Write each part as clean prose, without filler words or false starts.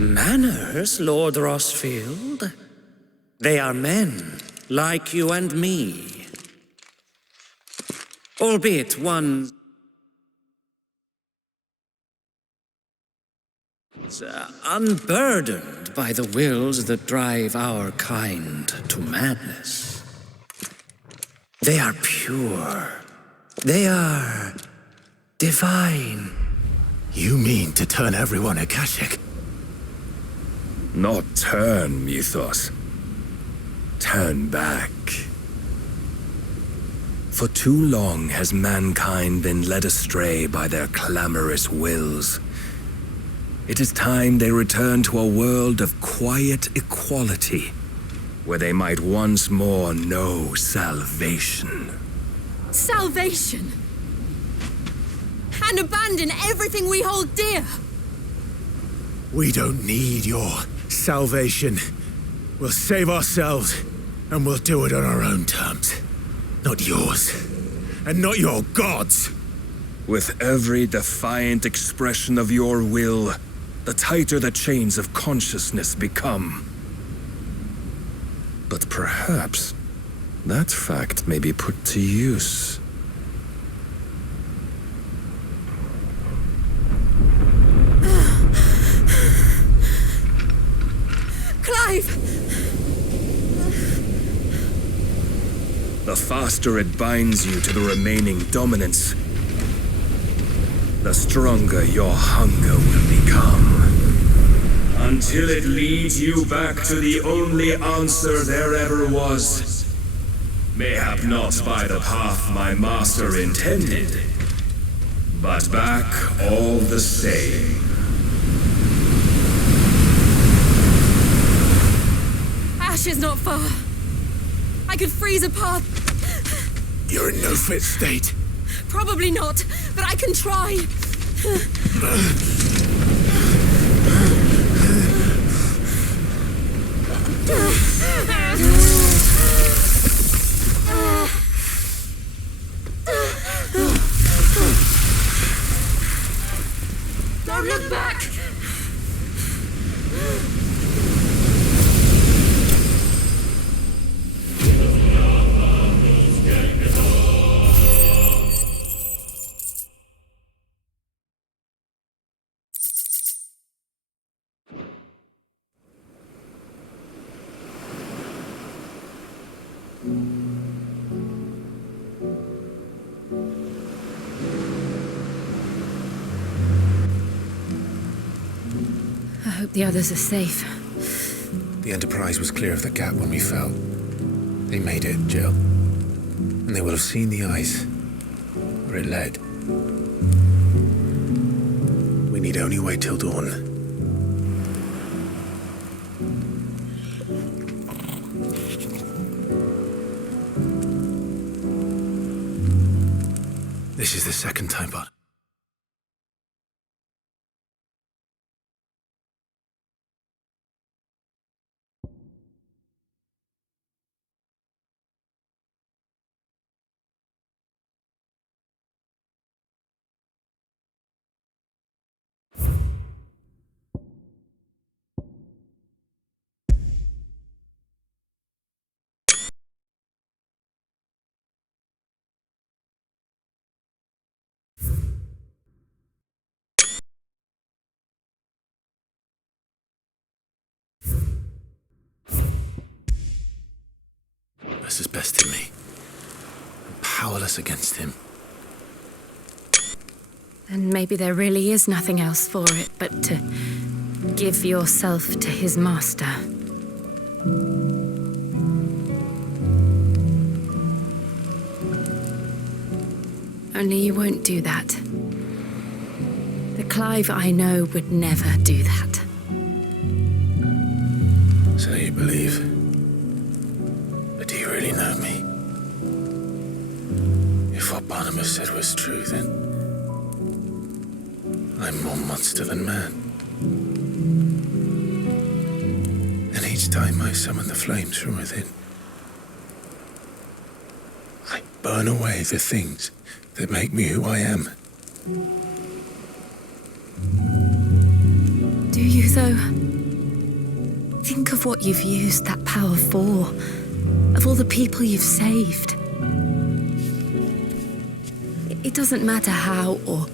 Manners, Lord Rossfield? They are men, like you and me. Albeit one unburdened by the wills that drive our kind to madness. They are pure. They are divine. You mean to turn everyone Akashic? Not turn, Mythos. Turn back. For too long has mankind been led astray by their clamorous wills. It is time they return to a world of quiet equality, where they might once more know salvation. Salvation? And abandon everything we hold dear? We don't need your salvation. We'll save ourselves, and we'll do it on our own terms. Not yours. And not your gods. With every defiant expression of your will, the tighter the chains of consciousness become. But perhaps that fact may be put to use. Clive! The faster it binds you to the remaining dominance, the stronger your hunger will become. Until it leads you back to the only answer there ever was. Mayhap not by the path my master intended, but back all the same. Ash is not far. I could freeze a path. You're in no fit state. Probably not, but I can try. Don't look back! I hope the others are safe. The Enterprise was clear of the gap when we fell. They made it, Jill. And they will have seen the ice, where it led. We need only wait till dawn. This is the second time, bud. This is best in me. I'm powerless against him. And maybe there really is nothing else for it but to give yourself to his master. Only you won't do that. The Clive I know would never do that. So you believe? But do you really know me? If what Barnabas said was true, then I'm more monster than man. And each time I summon the flames from within, I burn away the things that make me who I am. Do you, though? of what you've used that power for, of all the people you've saved. It doesn't matter how or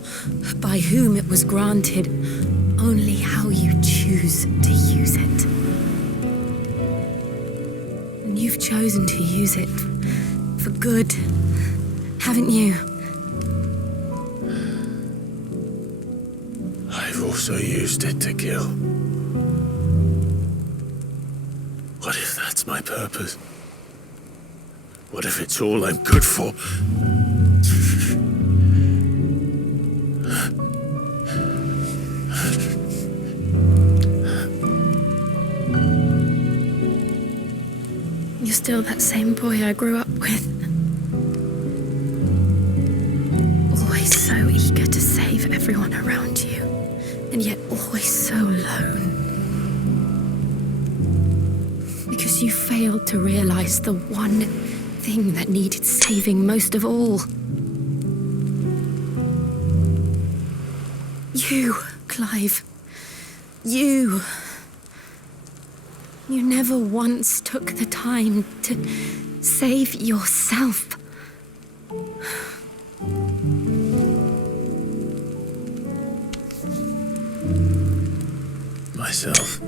by whom it was granted, only how you choose to use it. And you've chosen to use it for good, haven't you? I've also used it to kill. What if that's my purpose? What if it's all I'm good for? You're still that same boy I grew up with. Always so eager to save everyone around you, and yet always so alone. Because you failed to realize the one thing that needed saving most of all. You, Clive. You. You never once took the time to save yourself. Myself.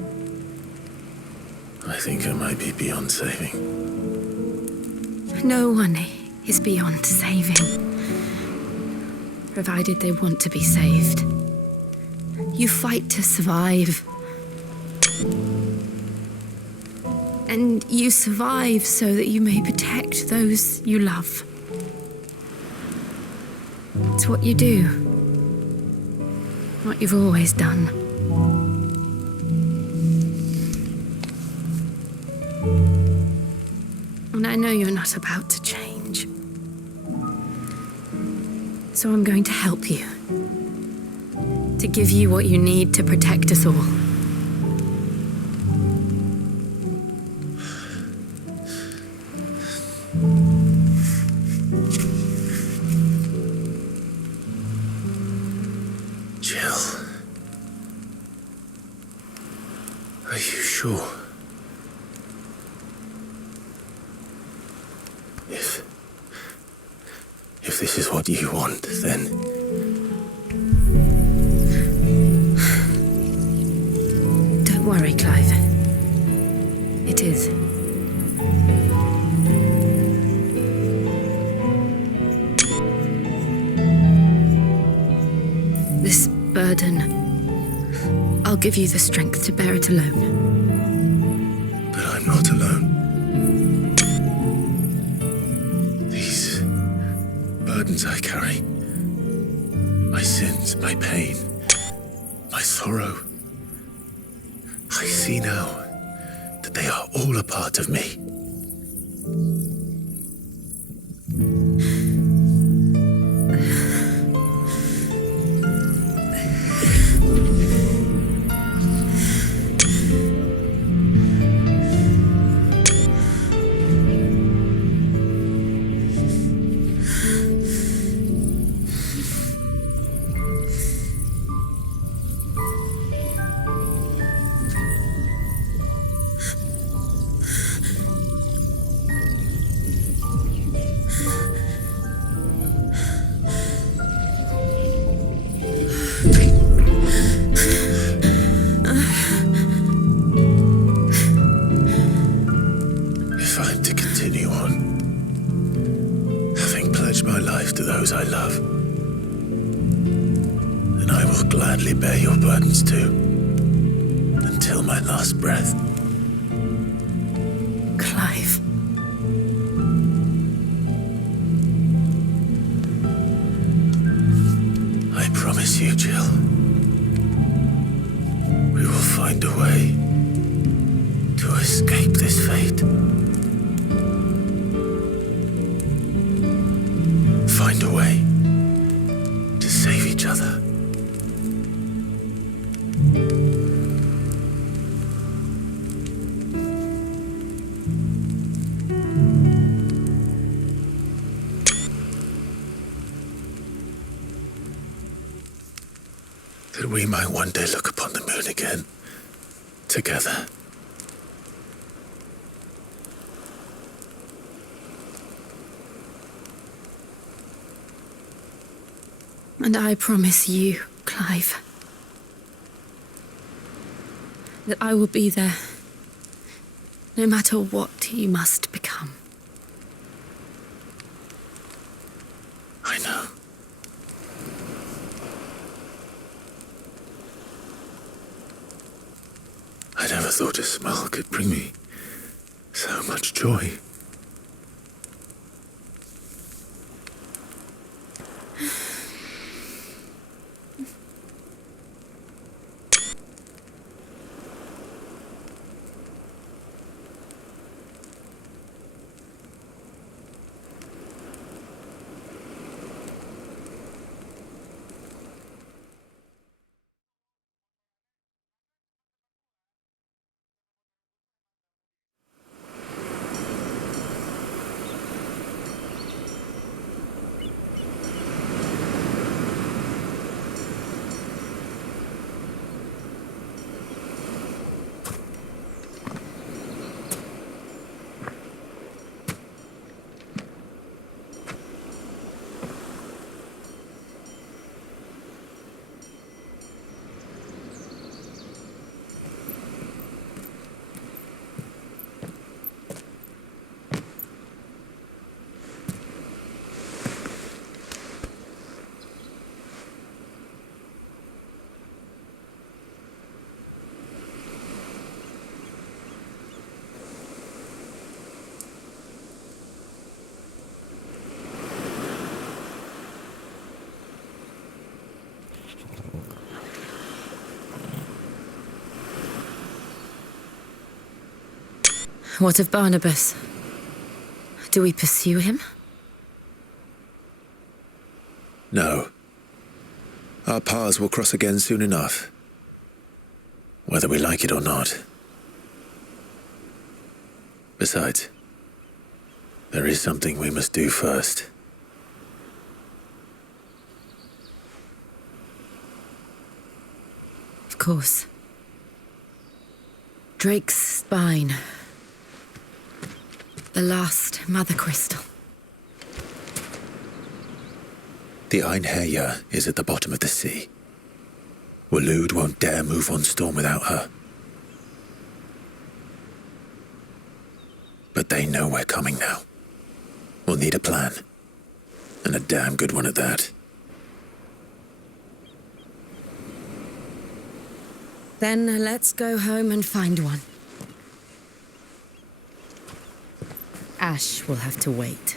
I think I might be beyond saving. No one is beyond saving, provided they want to be saved. You fight to survive. And you survive so that you may protect those you love. It's what you do. What you've always done. And I know you're not about to change. So I'm going to help you. To give you what you need to protect us all. Jill. Are you sure? If this is what you want, then... Don't worry, Clive. It is. This burden, I'll give you the strength to bear it alone. But I'm not alone. These burdens I carry, my sins, my pain, my sorrow, I see now that they are all a part of me. If I'm to continue on, having pledged my life to those I love, then I will gladly bear your burdens too, until my last breath. Clive. I promise you, Jill, we will find a way to escape this fate. Find a way to save each other. That we might one day look upon the moon again, together. And I promise you, Clive, that I will be there, no matter what you must become. I know. I never thought a smile could bring me so much joy. What of Barnabas? Do we pursue him? No. Our paths will cross again soon enough, whether we like it or not. Besides, there is something we must do first. Of course. Drake's spine. The last mother crystal. The Einherja is at the bottom of the sea. Waloed won't dare move on Storm without her. But they know we're coming now. We'll need a plan. And a damn good one at that. Then let's go home and find one. Ash will have to wait.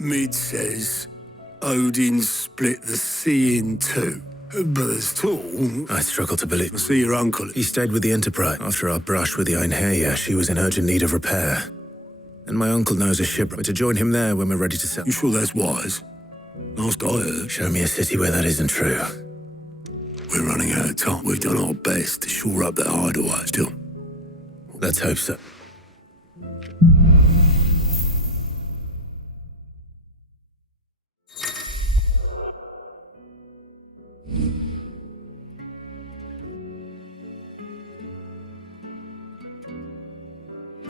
Mid says Odin split the sea in two. But there's two. I struggle to believe. I see your uncle. He stayed with the Enterprise. After our brush with the Einherja, she was in urgent need of repair. And my uncle knows a shipwreck. We're to join him there when we're ready to sail. You sure that's wise? Last I heard. Show me a city where that isn't true. We're running out of time. We've done our best to shore up that hideaway still. Let's hope so.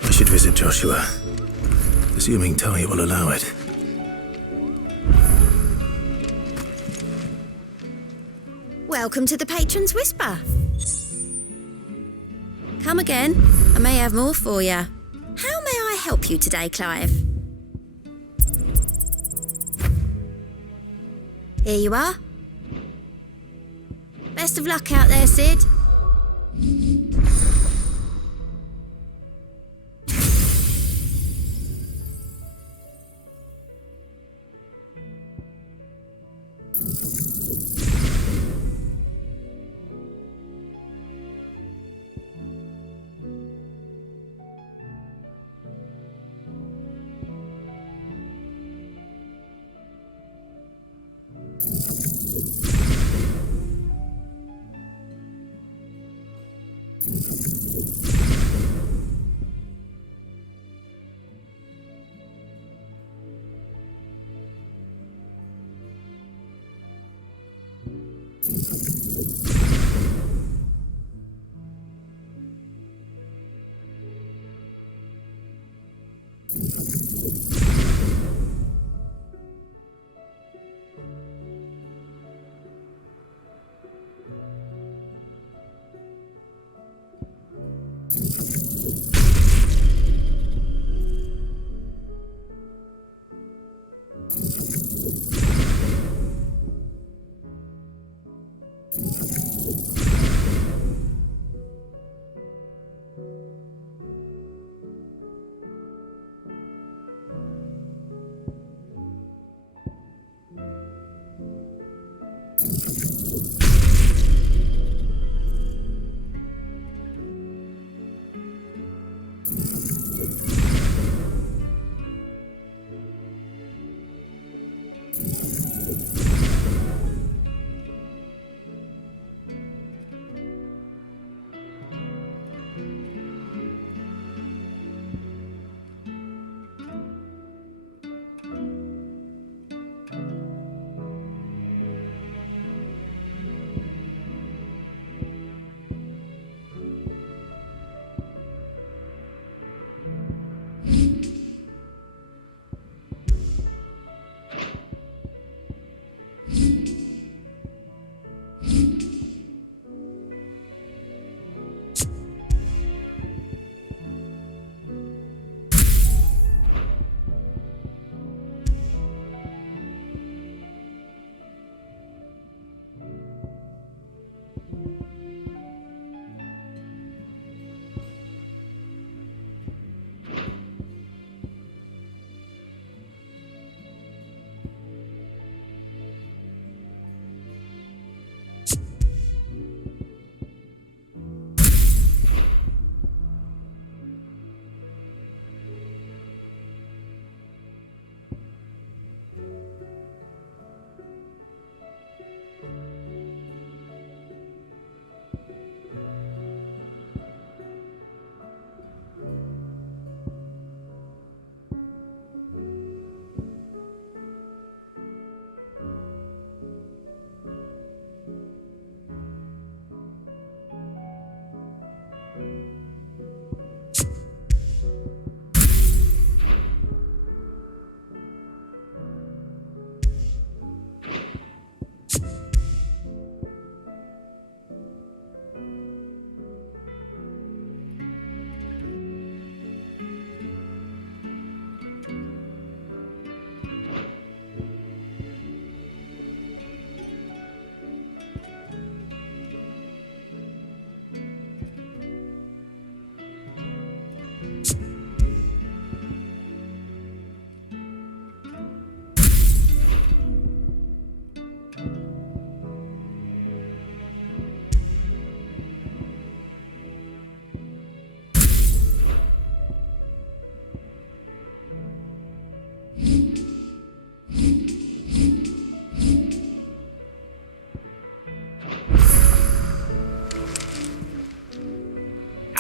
I should visit Joshua, assuming Talia will allow it. Welcome to the Patron's Whisper. Come again. I may have more for you. How may I help you today, Clive? Here you are. Best of luck out there, Sid.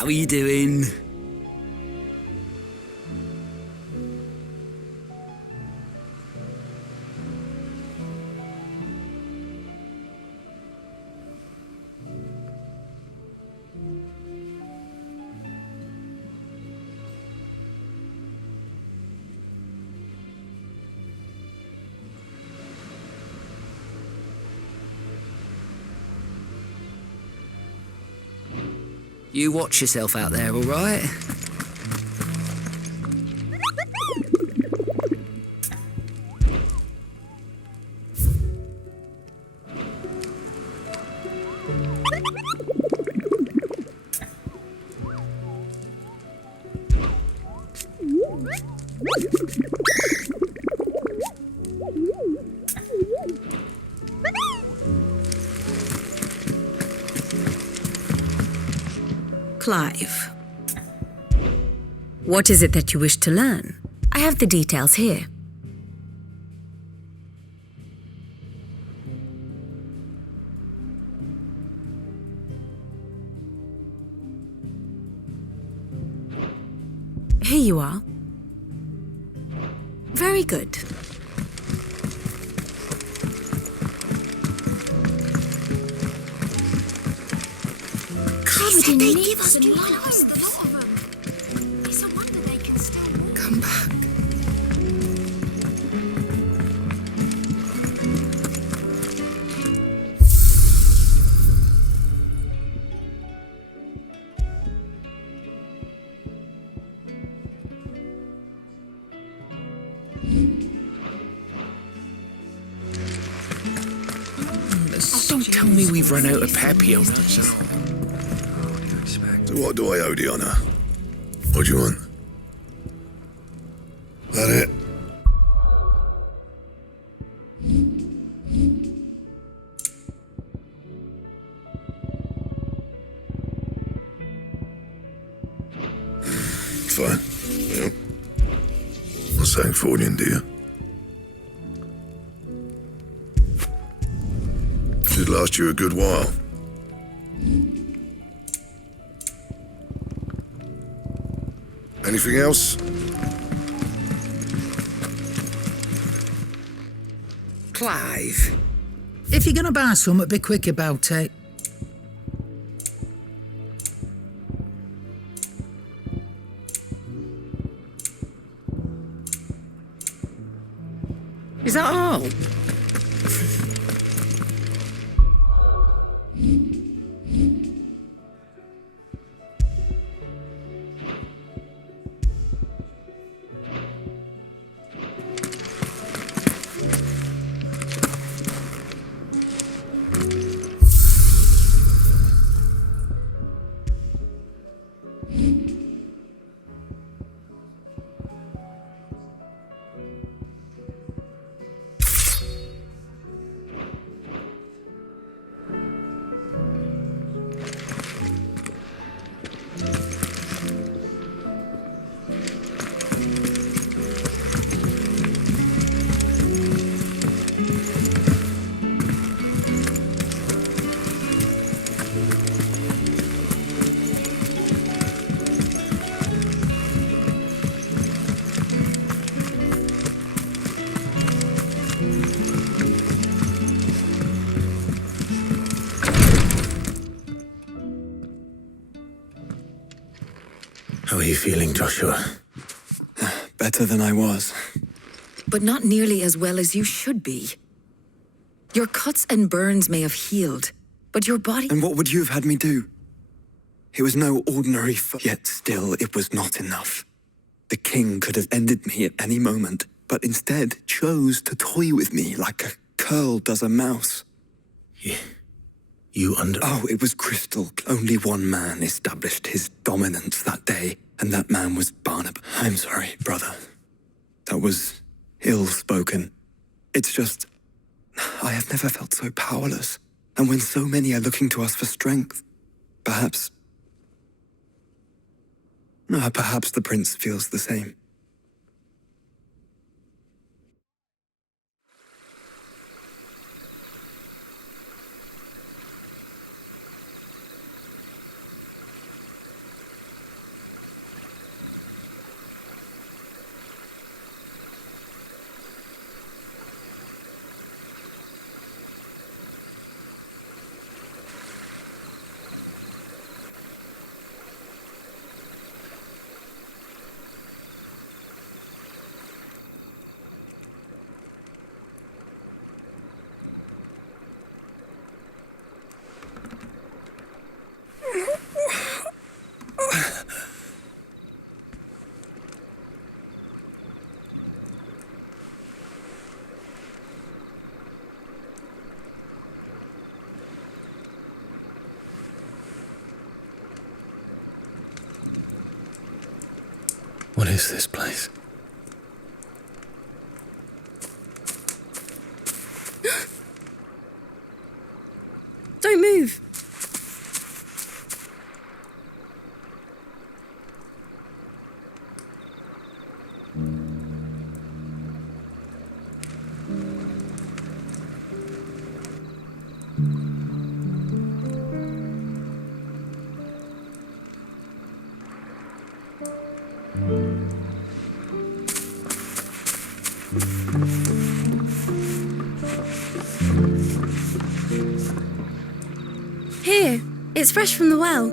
How are you doing? You watch yourself out there, all right? Clive. What is it that you wish to learn? I have the details here. Here you are. Very good. covered in they'd nits give us and two lumps. It's a wonder they can still... Come back. Don't tell me we've run out of Papio nuts. So what do I owe the honour? What do you want? That it? Fine. Yeah. Not saying forwarding, do you? Should last you a good while. Anything else? Clive. If you're gonna buy something, be quick about it. Is that all? How are you feeling, Joshua? Better than I was. But not nearly as well as you should be. Your cuts and burns may have healed, but your body... And what would you have had me do? It was no ordinary yet still it was not enough. The king could have ended me at any moment, but instead chose to toy with me like a curl does a mouse. Oh, it was crystal. Only one man established his dominance that day, and that man was Barnabas. I'm sorry, brother. That was ill-spoken. It's just... I have never felt so powerless. And when so many are looking to us for strength, perhaps the prince feels the same. What is this place? Don't move. Here, it's fresh from the well.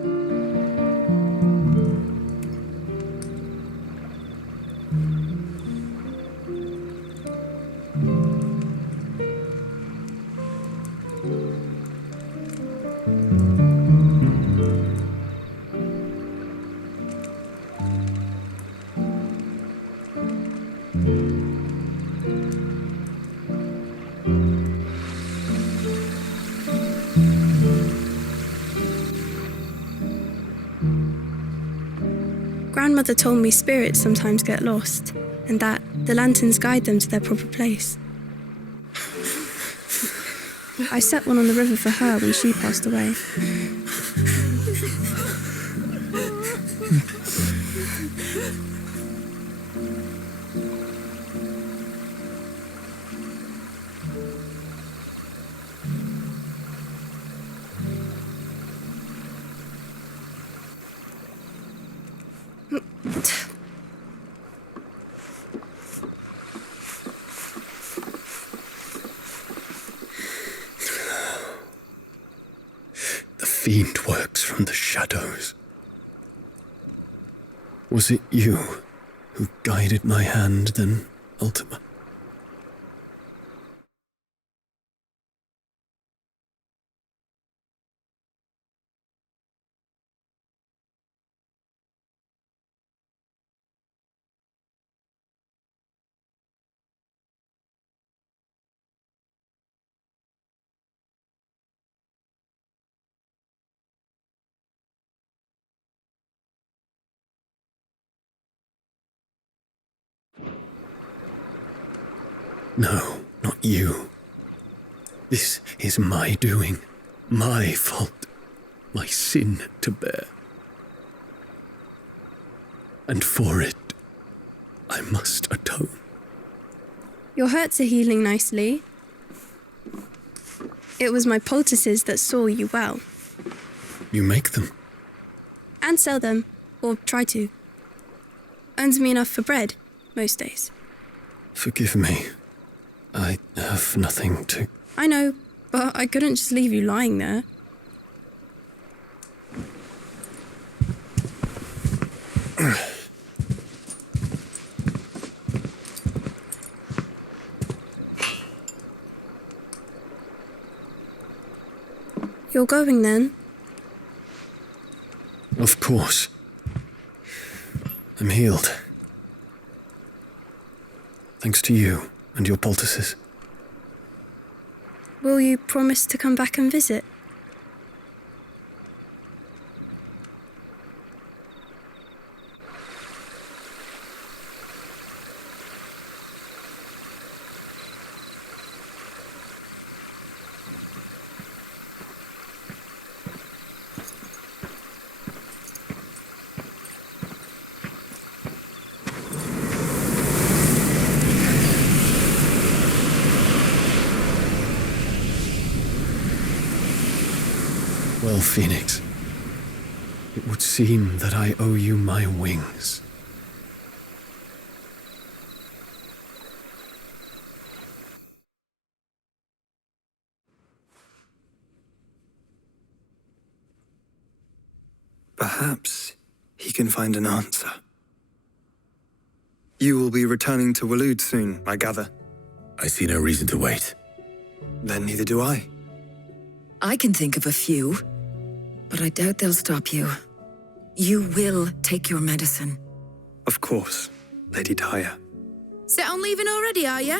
grandmother told me spirits sometimes get lost, and that the lanterns guide them to their proper place. I set one on the river for her when she passed away. The fiend works from the shadows. Was it you who guided my hand then, Ultima? No, not you. This is my doing, my fault, my sin to bear. And for it, I must atone. Your hurts are healing nicely. It was my poultices that saw you well. You make them? And sell them, or try to. Earns me enough for bread, most days. Forgive me. I have nothing to... I know, but I couldn't just leave you lying there. You're going then? Of course. I'm healed. Thanks to you and your poultices. Will you promise to come back and visit? Well, Phoenix, it would seem that I owe you my wings. Perhaps he can find an answer. You will be returning to Waloed soon, I gather. I see no reason to wait. Then neither do I. I can think of a few, but I doubt they'll stop you. You will take your medicine. Of course, Lady Daya. Set on leaving already, are ya?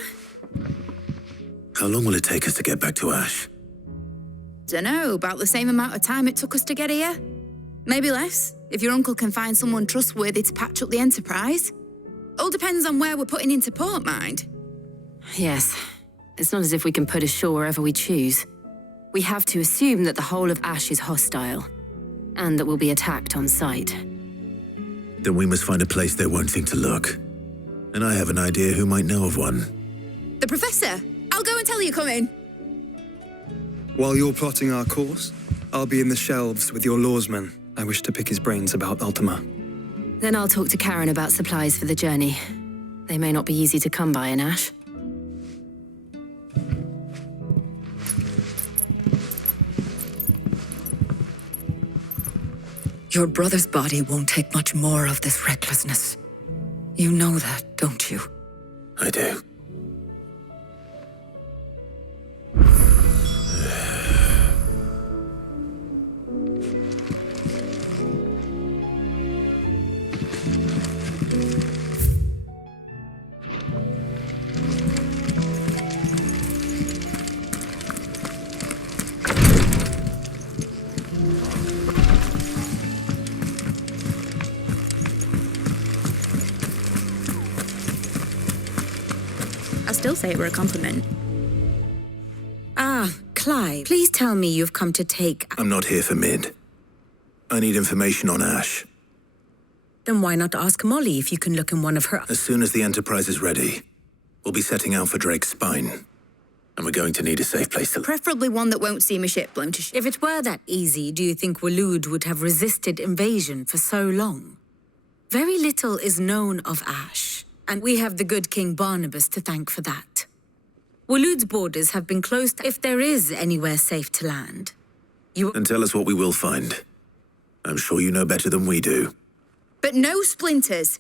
How long will it take us to get back to Ash? Dunno, about the same amount of time it took us to get here. Maybe less, if your uncle can find someone trustworthy to patch up the Enterprise. All depends on where we're putting into port, mind. Yes. It's not as if we can put ashore wherever we choose. We have to assume that the whole of Ash is hostile, and that we'll be attacked on sight. Then we must find a place they won't think to look. And I have an idea who might know of one. The Professor! I'll go and tell you coming. While you're plotting our course, I'll be in the shelves with your lawsman. I wish to pick his brains about Ultima. Then I'll talk to Karen about supplies for the journey. They may not be easy to come by in Ash. Your brother's body won't take much more of this recklessness. You know that, don't you? I do. still say it were a compliment. Ah, Clive, please tell me you've come to take... I'm not here for Mid. I need information on Ash. Then why not ask Molly if you can look in one of her... As soon as the Enterprise is ready, we'll be setting out for Drake's Spine. And we're going to need a safe place to... Preferably one that won't see my ship blown to If it were that easy, do you think Waloed would have resisted invasion for so long? Very little is known of Ash, and we have the good King Barnabas to thank for that. Waloed's borders have been closed if there is anywhere safe to land. And tell us what we will find. I'm sure you know better than we do. But no splinters.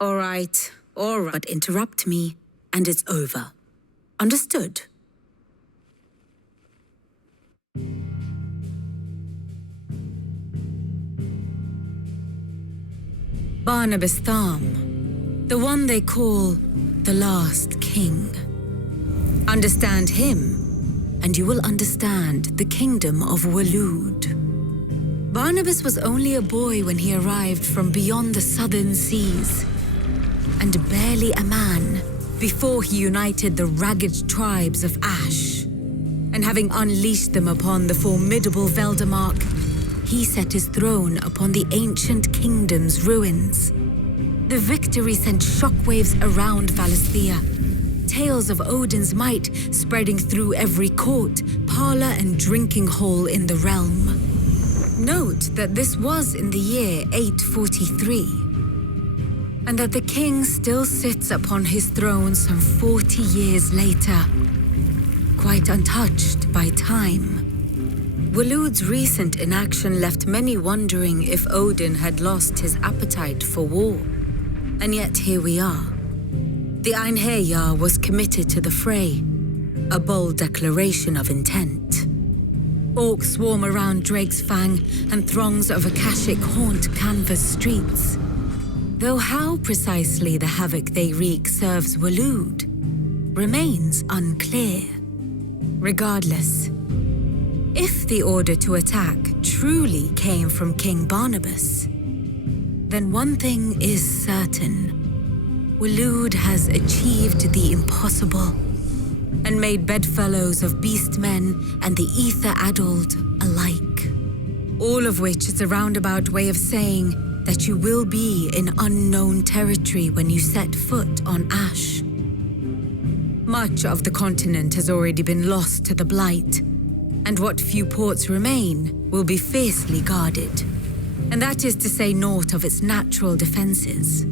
All right, but interrupt me, and it's over. Understood? Barnabas Tharm, the one they call the last king. Understand him, and you will understand the kingdom of Waloed. Barnabas was only a boy when he arrived from beyond the southern seas, and barely a man before he united the ragged tribes of Ash. And having unleashed them upon the formidable Veldamark, he set his throne upon the ancient kingdom's ruins. The victory sent shockwaves around Valisthea, tales of Odin's might spreading through every court, parlor, and drinking hole in the realm. Note that this was in the year 843, and that the king still sits upon his throne some 40 years later, quite untouched by time. Waloed's recent inaction left many wondering if Odin had lost his appetite for war. And yet here we are. The Einherjar was committed to the fray, a bold declaration of intent. Orcs swarm around Drake's Fang, and throngs of Akashic haunt canvas streets. Though how precisely the havoc they wreak serves Waloed remains unclear. Regardless, if the order to attack truly came from King Barnabas, then one thing is certain. Waloed has achieved the impossible and made bedfellows of beastmen and the ether-addled alike. All of which is a roundabout way of saying that you will be in unknown territory when you set foot on Ash. Much of the continent has already been lost to the Blight, and what few ports remain will be fiercely guarded. And that is to say naught of its natural defenses.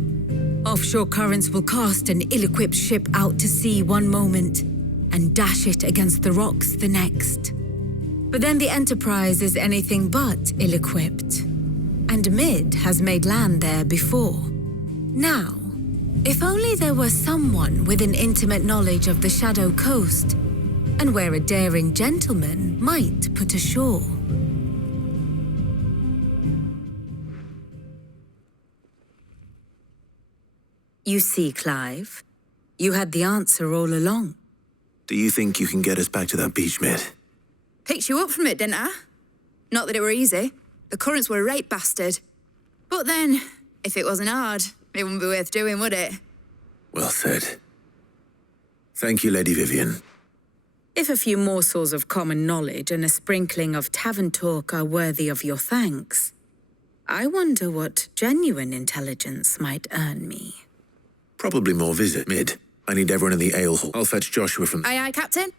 Offshore currents will cast an ill-equipped ship out to sea one moment and dash it against the rocks the next. But then the Enterprise is anything but ill-equipped, and Mid has made land there before. Now, if only there were someone with an intimate knowledge of the Shadow Coast, and where a daring gentleman might put ashore. You see, Clive, you had the answer all along. Do you think you can get us back to that beach, Mid? Picked you up from it, didn't I? Not that it were easy. The currents were a right bastard. But then, if it wasn't hard, it wouldn't be worth doing, would it? Well said. Thank you, Lady Vivian. If a few morsels of common knowledge and a sprinkling of tavern talk are worthy of your thanks, I wonder what genuine intelligence might earn me. Probably more visit, Mid. I need everyone in the ale hall. I'll fetch Joshua from... Aye, aye, Captain.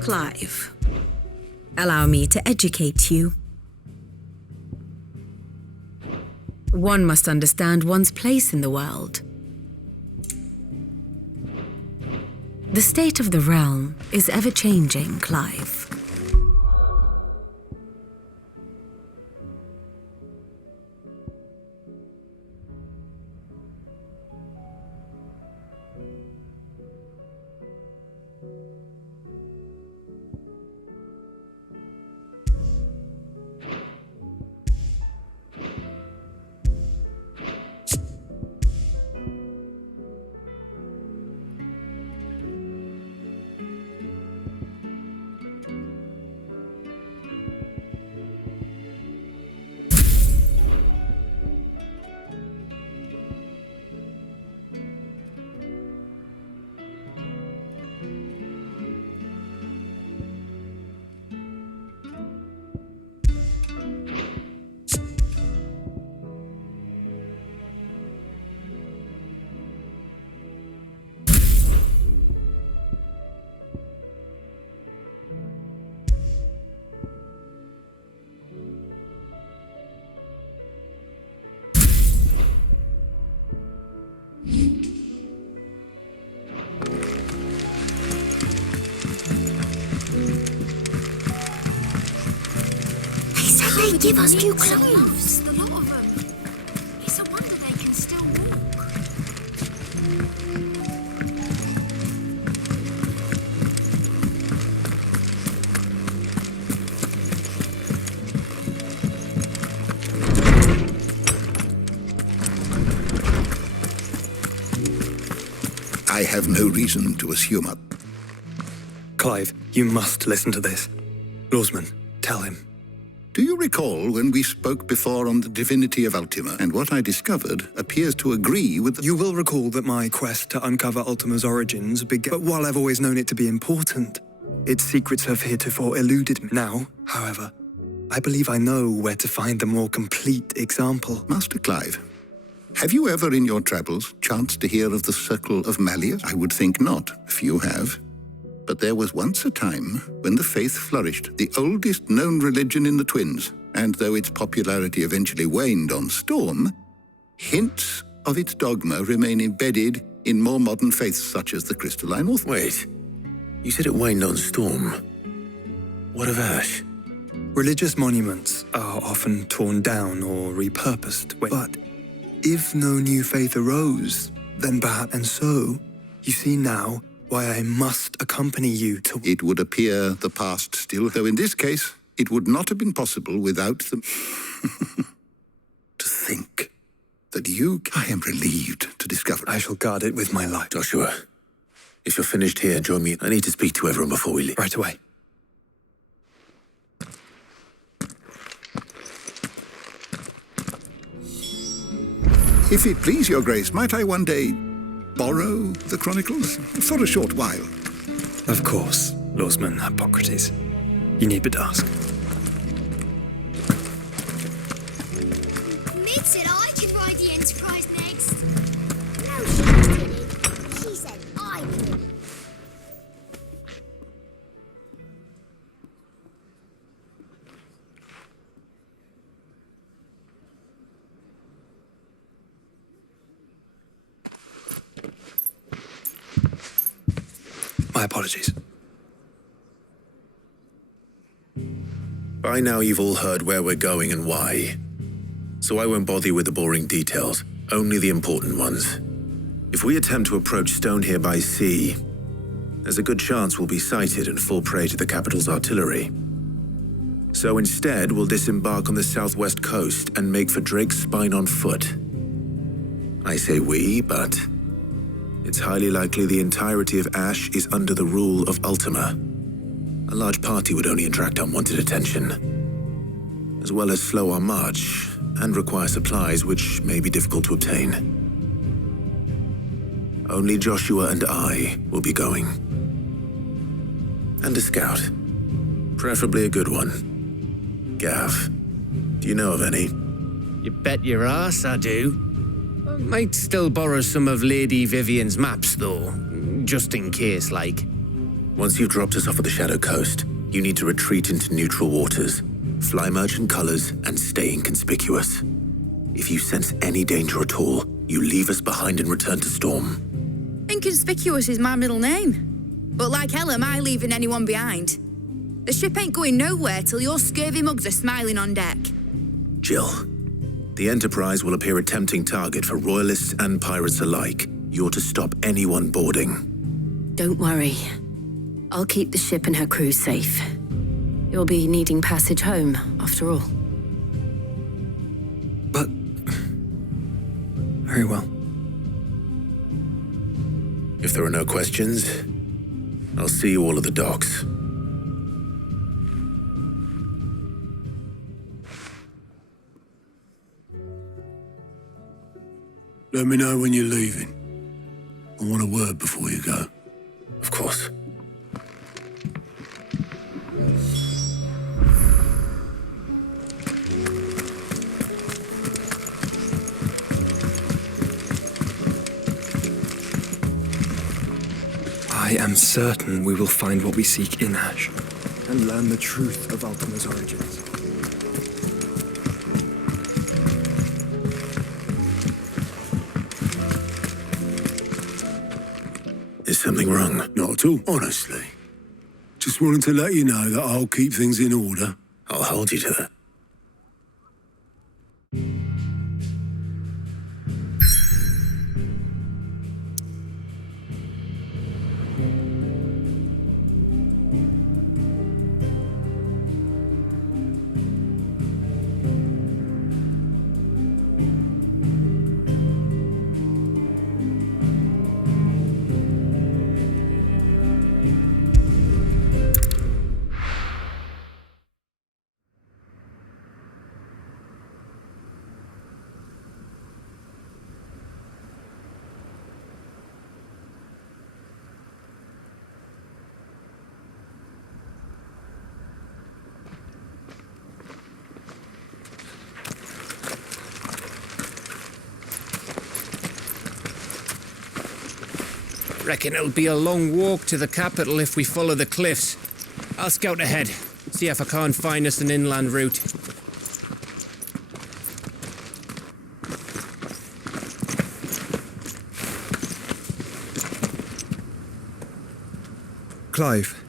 Clive, allow me to educate you. One must understand one's place in the world. The state of the realm is ever-changing, Clive. Give us new clothes. The lot of them. It's a wonder they can still walk. I have no reason to assume it. Clive, you must listen to this. Lawsman, tell him. Do you recall when we spoke before on the divinity of Ultima, and what I discovered appears to agree with the... You will recall that my quest to uncover Ultima's origins began, but while I've always known it to be important, its secrets have heretofore eluded me. Now, however, I believe I know where to find the more complete example. Master Clive, have you ever in your travels chanced to hear of the Circle of Malleus? I would think not, if you have. But there was once a time when the faith flourished, the oldest known religion in the Twins, and though its popularity eventually waned on Storm, hints of its dogma remain embedded in more modern faiths such as the Crystalline Orthodox. Wait, you said it waned on Storm. What of Ash? Religious monuments are often torn down or repurposed, but if no new faith arose, then perhaps, and so, you see now why I must accompany you to... It would appear the past still, though in this case, it would not have been possible without the... To think that you... I am relieved to discover... I shall guard it with my life. Joshua, if you're finished here, join me. I need to speak to everyone before we leave. Right away. If it please your grace, might I one day borrow the Chronicles for a short while? Of course, Lawsman Hippocrates. You need but ask. Mid said I could ride the Enterprise next. No, she didn't. She said I could. My apologies. By now you've all heard where we're going and why. So I won't bother you with the boring details, only the important ones. If we attempt to approach Stone here by sea, there's a good chance we'll be sighted and fall prey to the capital's artillery. So instead, we'll disembark on the southwest coast and make for Drake's Spine on foot. I say we, but it's highly likely the entirety of Ash is under the rule of Ultima. A large party would only attract unwanted attention, as well as slow our march and require supplies which may be difficult to obtain. Only Joshua and I will be going. And a scout. Preferably a good one. Gav, do you know of any? You bet your ass I do. I might still borrow some of Lady Vivian's maps, though, just in case, like. Once you've dropped us off at the Shadow Coast, you need to retreat into neutral waters, fly merchant colors, and stay inconspicuous. If you sense any danger at all, you leave us behind and return to Storm. Inconspicuous is my middle name. But like hell am I leaving anyone behind. The ship ain't going nowhere till your scurvy mugs are smiling on deck. Jill, the Enterprise will appear a tempting target for royalists and pirates alike. You're to stop anyone boarding. Don't worry. I'll keep the ship and her crew safe. You'll be needing passage home, after all. But... very well. If there are no questions, I'll see you all at the docks. Let me know when you're leaving. I want a word before you go. Of course. I am certain we will find what we seek in Ash, and learn the truth of Ultima's origins. Is something wrong? Not at all, honestly. Just wanted to let you know that I'll keep things in order. I'll hold you to that. Reckon it'll be a long walk to the capital if we follow the cliffs. I'll scout ahead, see if I can't find us an inland route. Clive.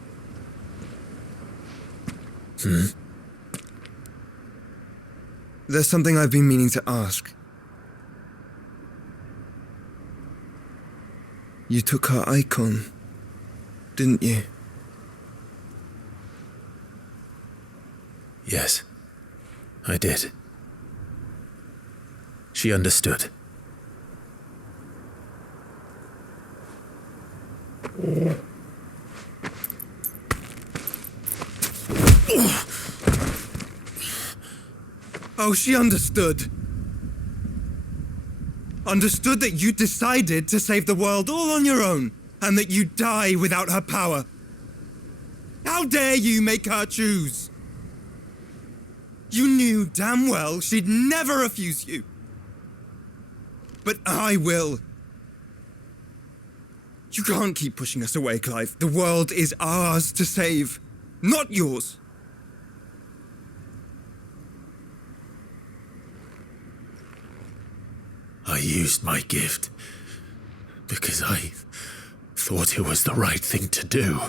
There's something I've been meaning to ask. You took her icon, didn't you? Yes, I did. She understood. Oh, she understood. Understood that you decided to save the world all on your own, and that you'd die without her power. How dare you make her choose? You knew damn well she'd never refuse you. But I will. You can't keep pushing us away, Clive. The world is ours to save, not yours. I used my gift because I thought it was the right thing to do.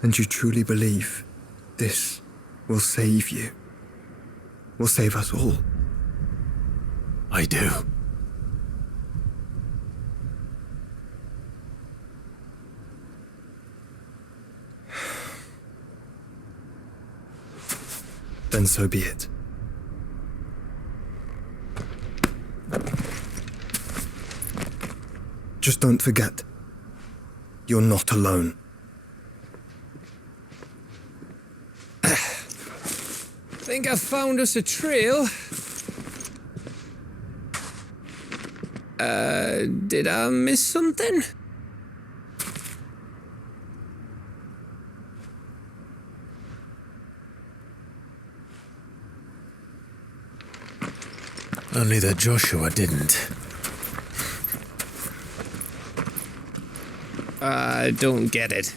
And you truly believe this will save you? Will save us all? I do. Then so be it. Just don't forget, you're not alone. Think I've found us a trail. Did I miss something? Only that Joshua didn't. I don't get it.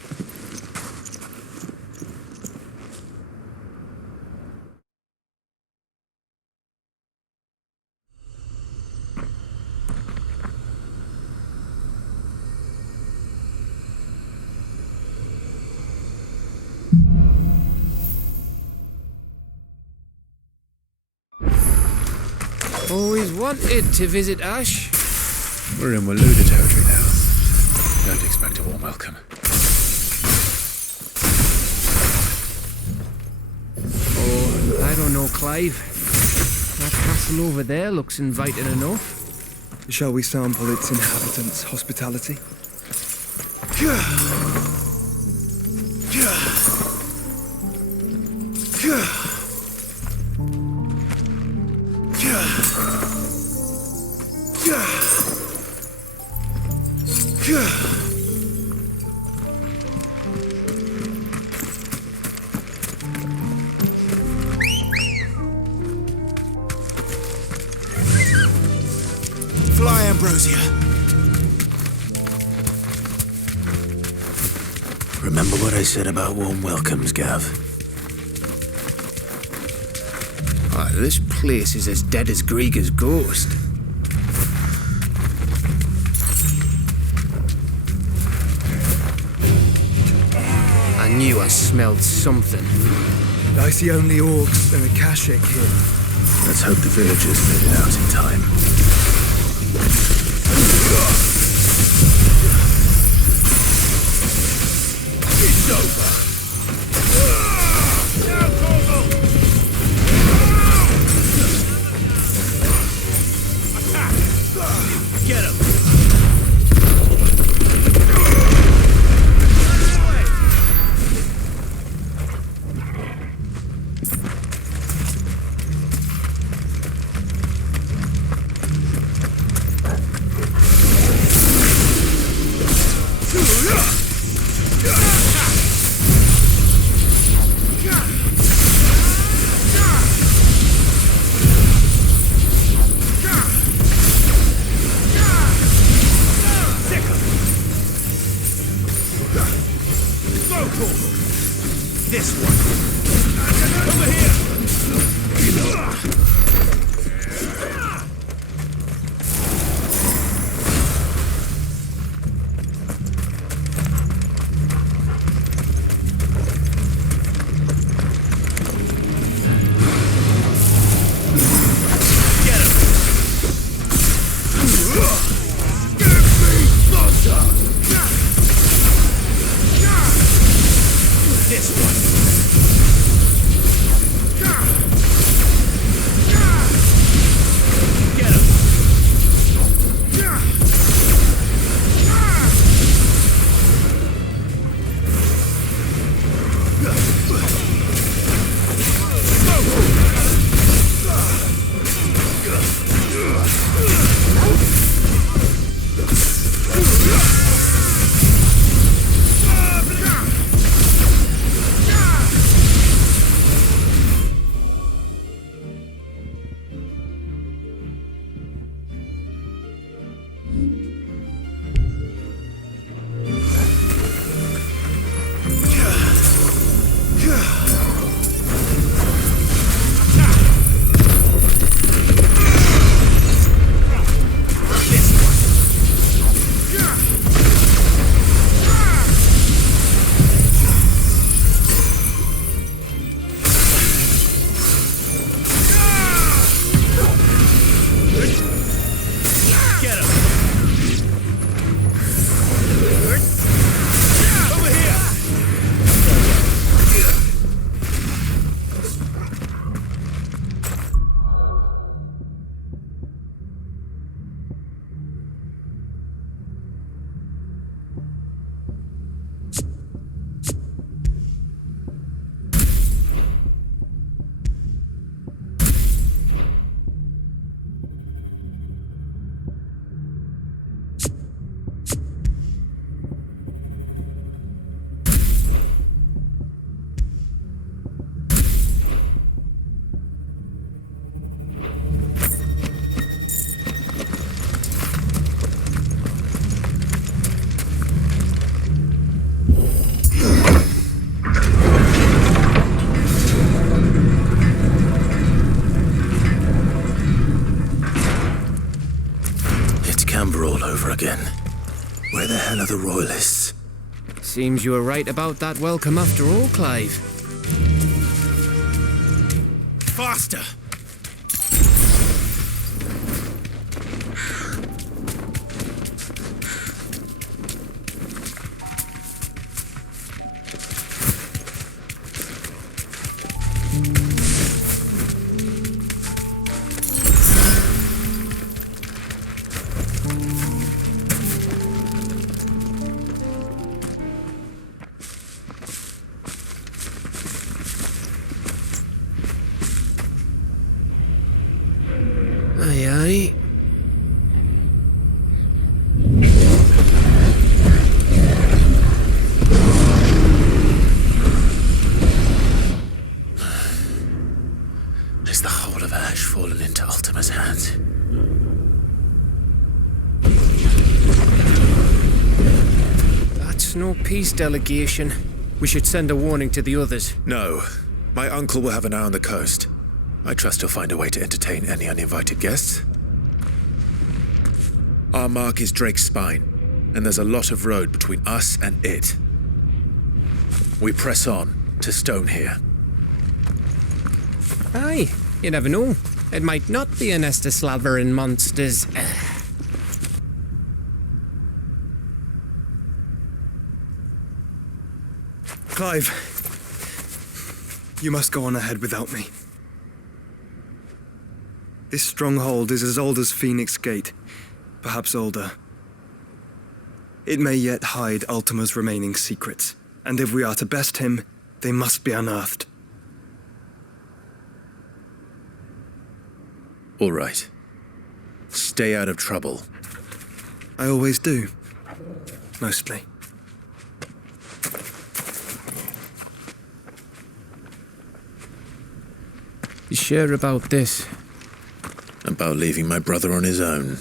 Always wanted to visit Ash. We're in Waluda territory now. Don't expect a warm welcome. Oh, I don't know, Clive. That castle over there looks inviting enough. Shall we sample its inhabitants' hospitality? Fly, Ambrosia. Remember what I said about warm welcomes, Gav? Oh, this place is as dead as Grieger's ghost. I knew I smelled something. I see only orcs and a Kashik here. Let's hope the villagers made it out in time. It's over. Get him. again. Where the hell are the royalists? Seems you were right about that welcome after all, Clive. Faster! Aye, aye. Is the whole of Ash fallen into Ultima's hands? That's no peace delegation. We should send a warning to the others. No. My uncle will have an eye on the coast. I trust he'll find a way to entertain any uninvited guests. Our mark is Drake's Spine, and there's a lot of road between us and it. We press on to Stone here. Aye, you never know. It might not be a nest of slavering monsters. Clive, you must go on ahead without me. This stronghold is as old as Phoenix Gate, perhaps older. It may yet hide Ultima's remaining secrets, and if we are to best him, they must be unearthed. All right. Stay out of trouble. I always do. Mostly. You sure about this? About leaving my brother on his own.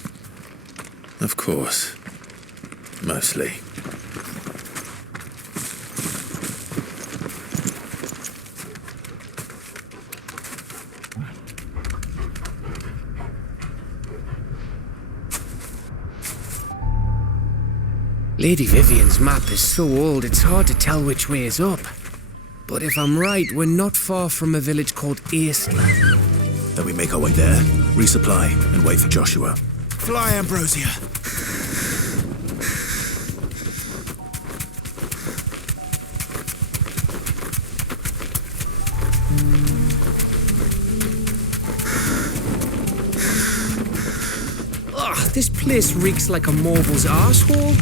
Of course. Mostly. Lady Vivian's map is so old it's hard to tell which way is up. But if I'm right, we're not far from a village called Aistla. Then we make our way there, resupply, and wait for Joshua. Fly, Ambrosia! Ugh, this place reeks like a morble's arsehole.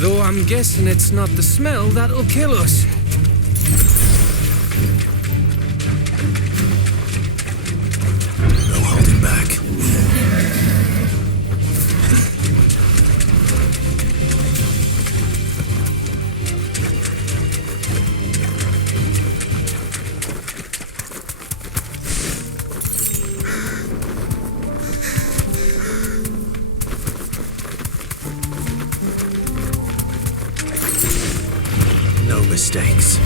Though I'm guessing it's not the smell that'll kill us. No holding back. No mistakes.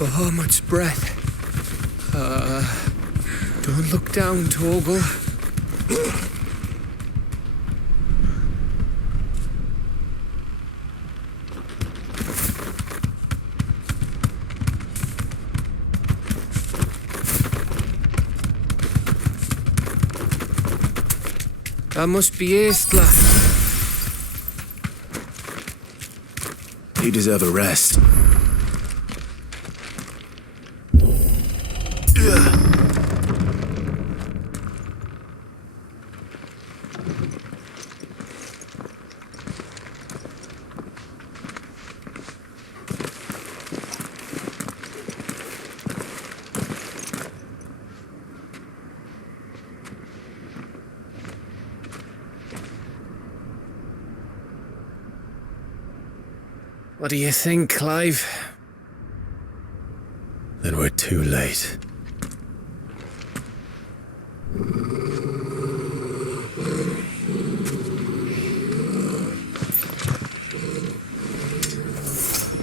Bahamut's breath. Don't look down, Torgal. That must be Aistla. You deserve a rest. What do you think, Clive? Then we're too late.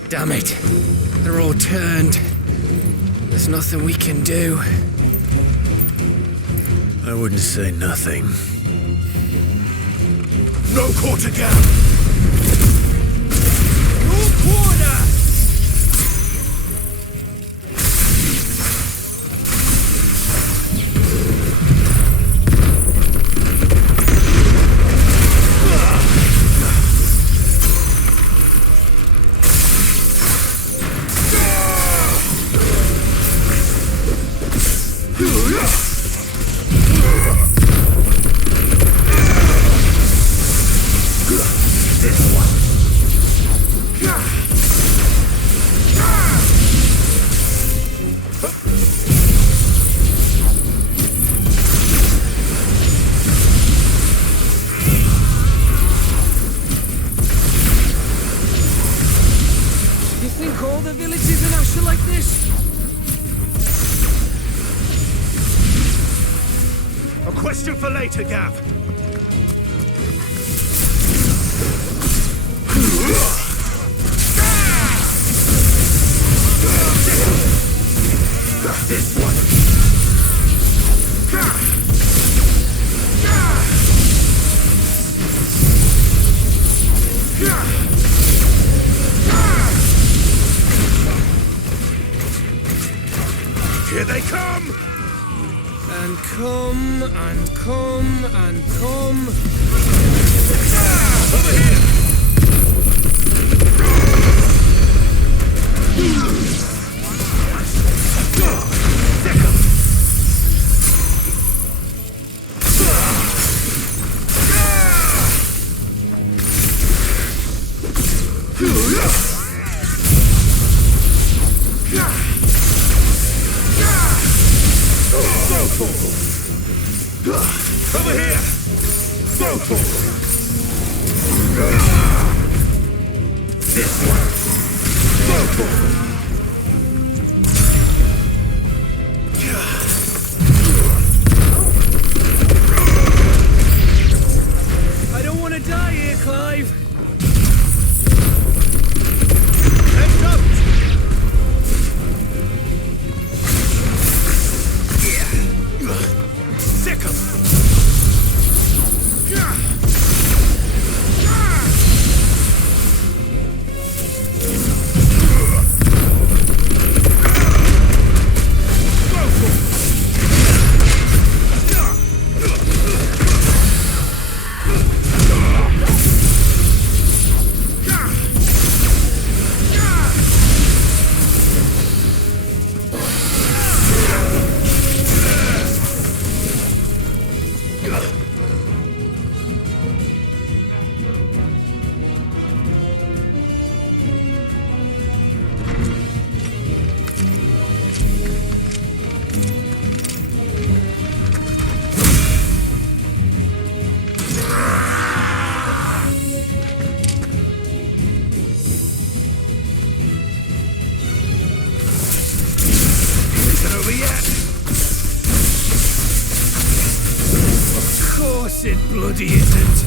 Damn it. They're all turned. There's nothing we can do. I wouldn't say nothing. No quarter gap! No quarter! Question for later, Gav. This one. Here they come! And come, and come, and come. Over here! Over here! Go for this one! Go for I don't want to die here, Clive. Heads up! Sick 'em! Of course it bloody isn't.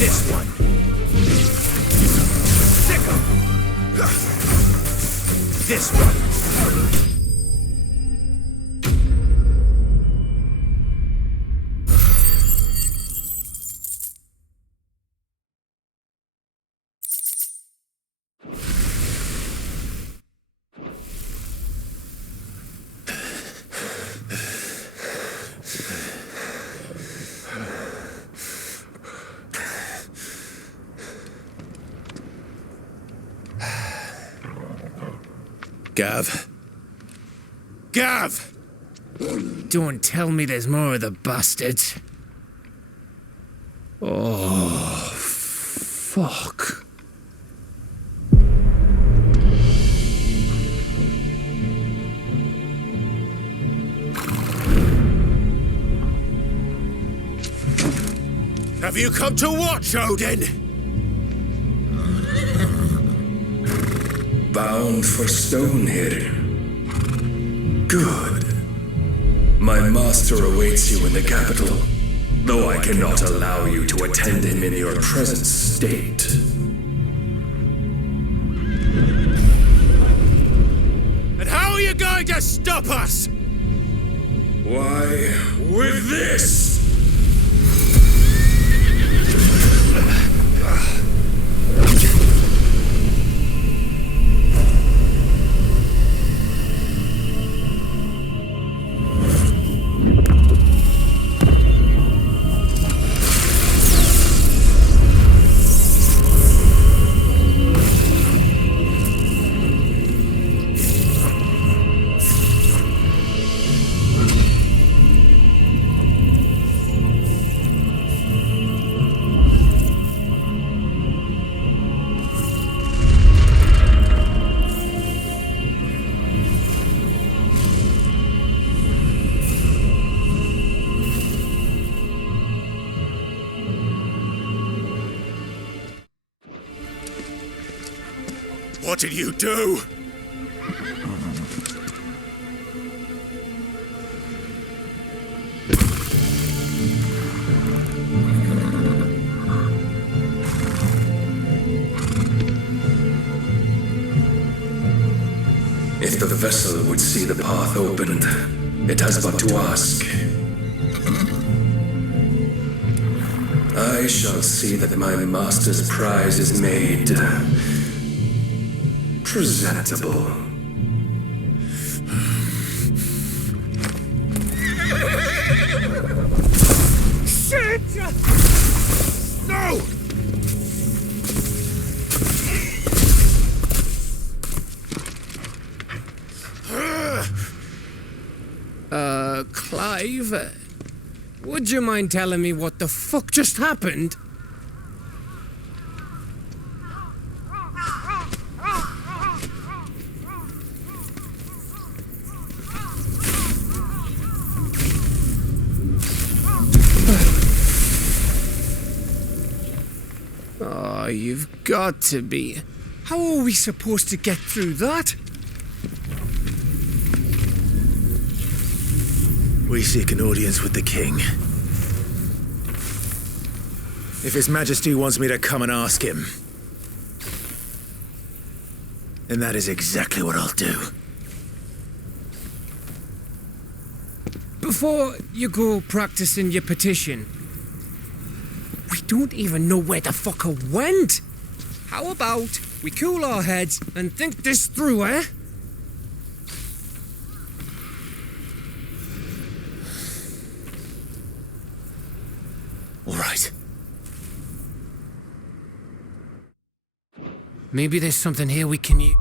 This one. Sick 'em. This one. Gav. Gav! Don't tell me there's more of the bastards. Oh, fuck. Have you come to watch, Odin? Bound for Stonehill. Good. My master awaits you in the capital, though I cannot allow you to attend him in your present state. And how are you going to stop us? Why, with this! What did you do? If the vessel would see the path opened, it has but to ask. I shall see that my master's prize is made presentable. Shit! No! Clive, would you mind telling me what the fuck just happened? Oh, you've got to be. How are we supposed to get through that? We seek an audience with the king. If His Majesty wants me to come and ask him, then that is exactly what I'll do. Before you go practicing your petition, we don't even know where the fucker went. How about we cool our heads and think this through, eh? All right. Maybe there's something here we can use.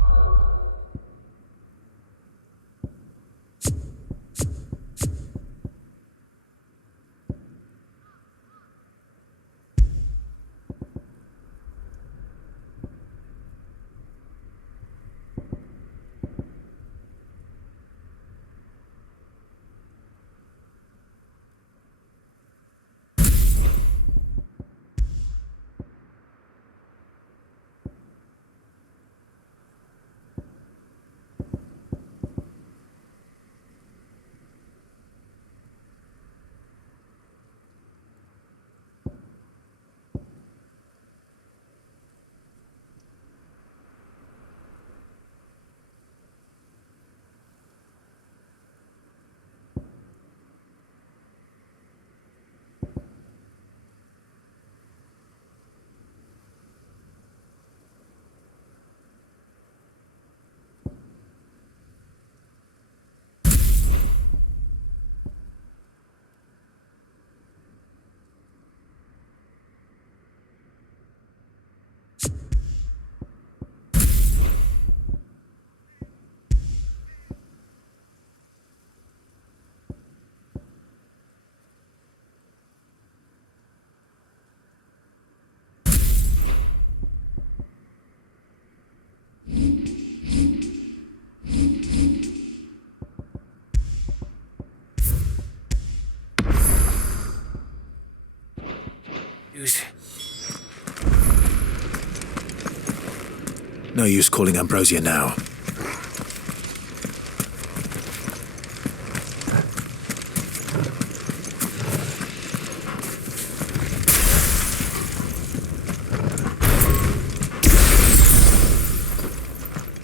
No use calling Ambrosia now.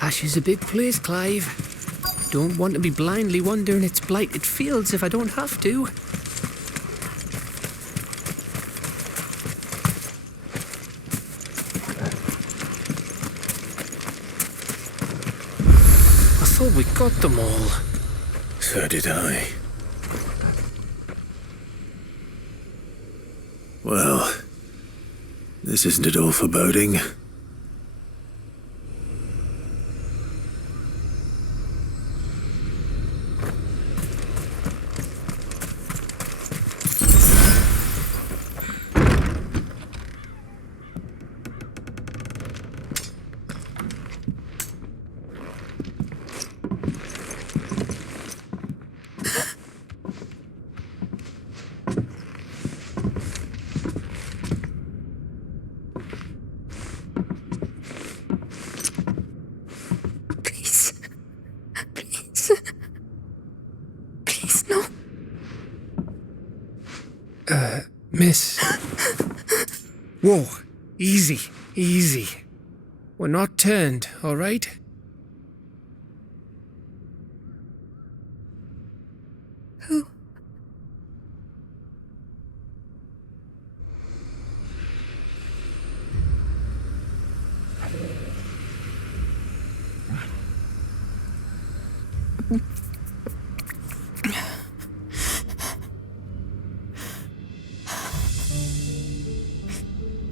Ash is a big place, Clive. Don't want to be blindly wandering its blighted fields if I don't have to. I thought we got them all. So did I. Well, this isn't at all foreboding. Miss. Whoa, easy, easy. We're not turned, all right? Who?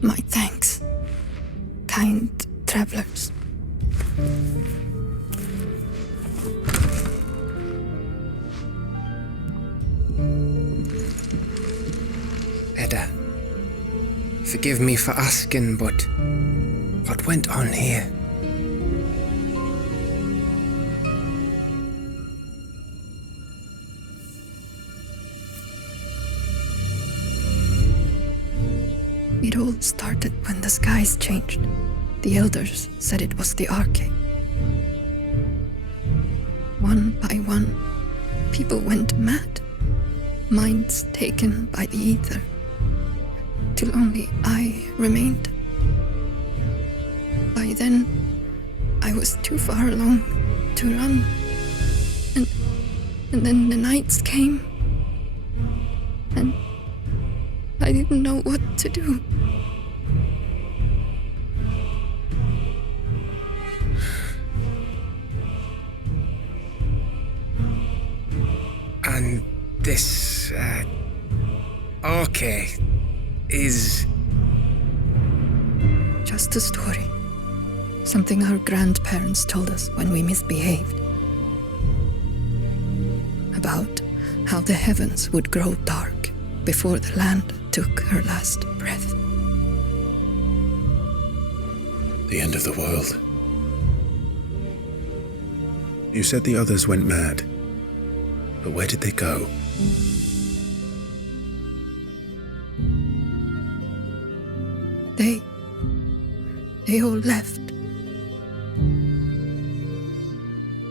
My thanks, kind travelers. Edda, forgive me for asking, but what went on here? It all started when the skies changed. The elders said it was the Arche. One by one, people went mad, minds taken by the ether, till only I remained. By then, I was too far along to run. And then the nights came, and I didn't know what to do. And this, Arche is... Just a story. Something our grandparents told us when we misbehaved. About how the heavens would grow dark before the land took her last breath. The end of the world. You said the others went mad. But where did they go? They all left.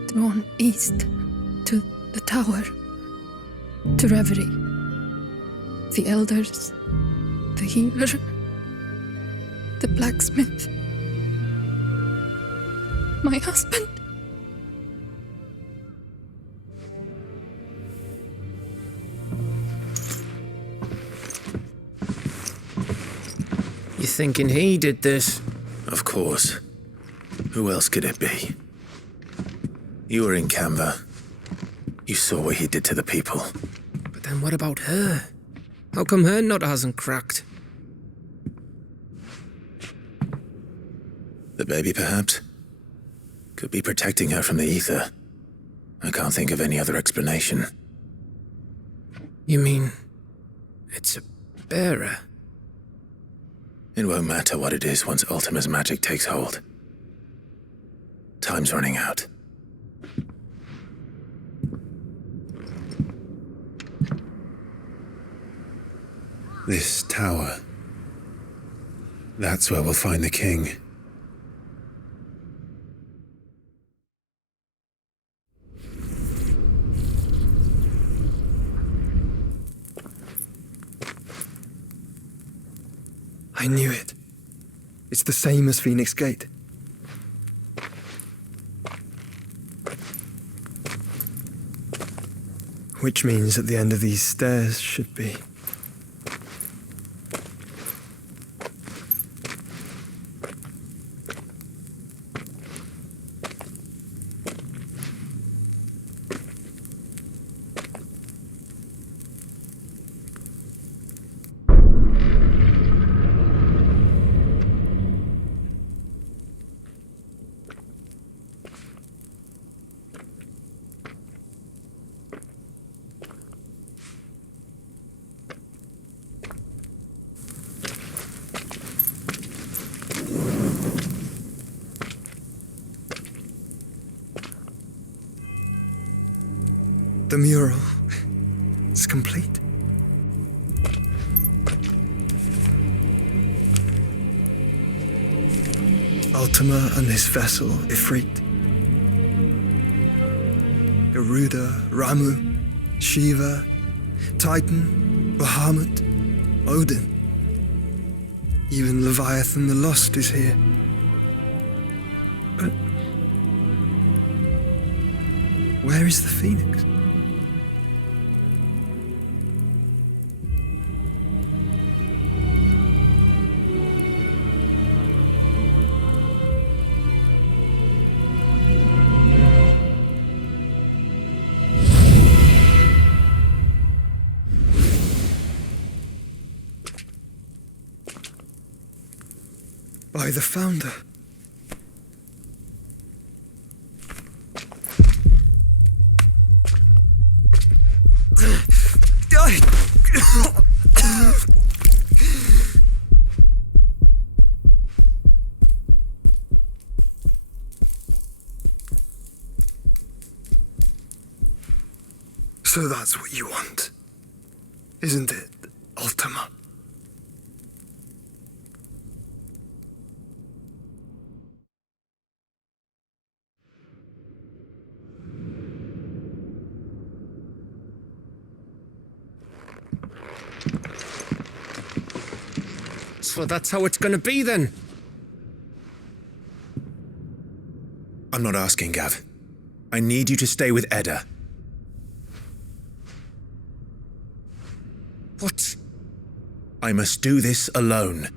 Drawn east to the tower, to reverie. The elders, the healer, the blacksmith, my husband. You thinking he did this? Of course. Who else could it be? You were in Canva. You saw what he did to the people. But then what about her? How come her nut hasn't cracked? The baby, perhaps? Could be protecting her from the ether. I can't think of any other explanation. You mean... it's a bearer? It won't matter what it is once Ultima's magic takes hold. Time's running out. This tower. That's where we'll find the king. I knew it. It's the same as Phoenix Gate. Which means at the end of these stairs should be... The mural is complete. Ultima and his vessel, Ifrit. Garuda, Ramu, Shiva, Titan, Bahamut, Odin. Even Leviathan the Lost is here. But where is the Phoenix? By the Founder. So that's what you want, isn't it, Ultima? So that's how it's gonna be then? I'm not asking, Gav. I need you to stay with Edda. What? I must do this alone.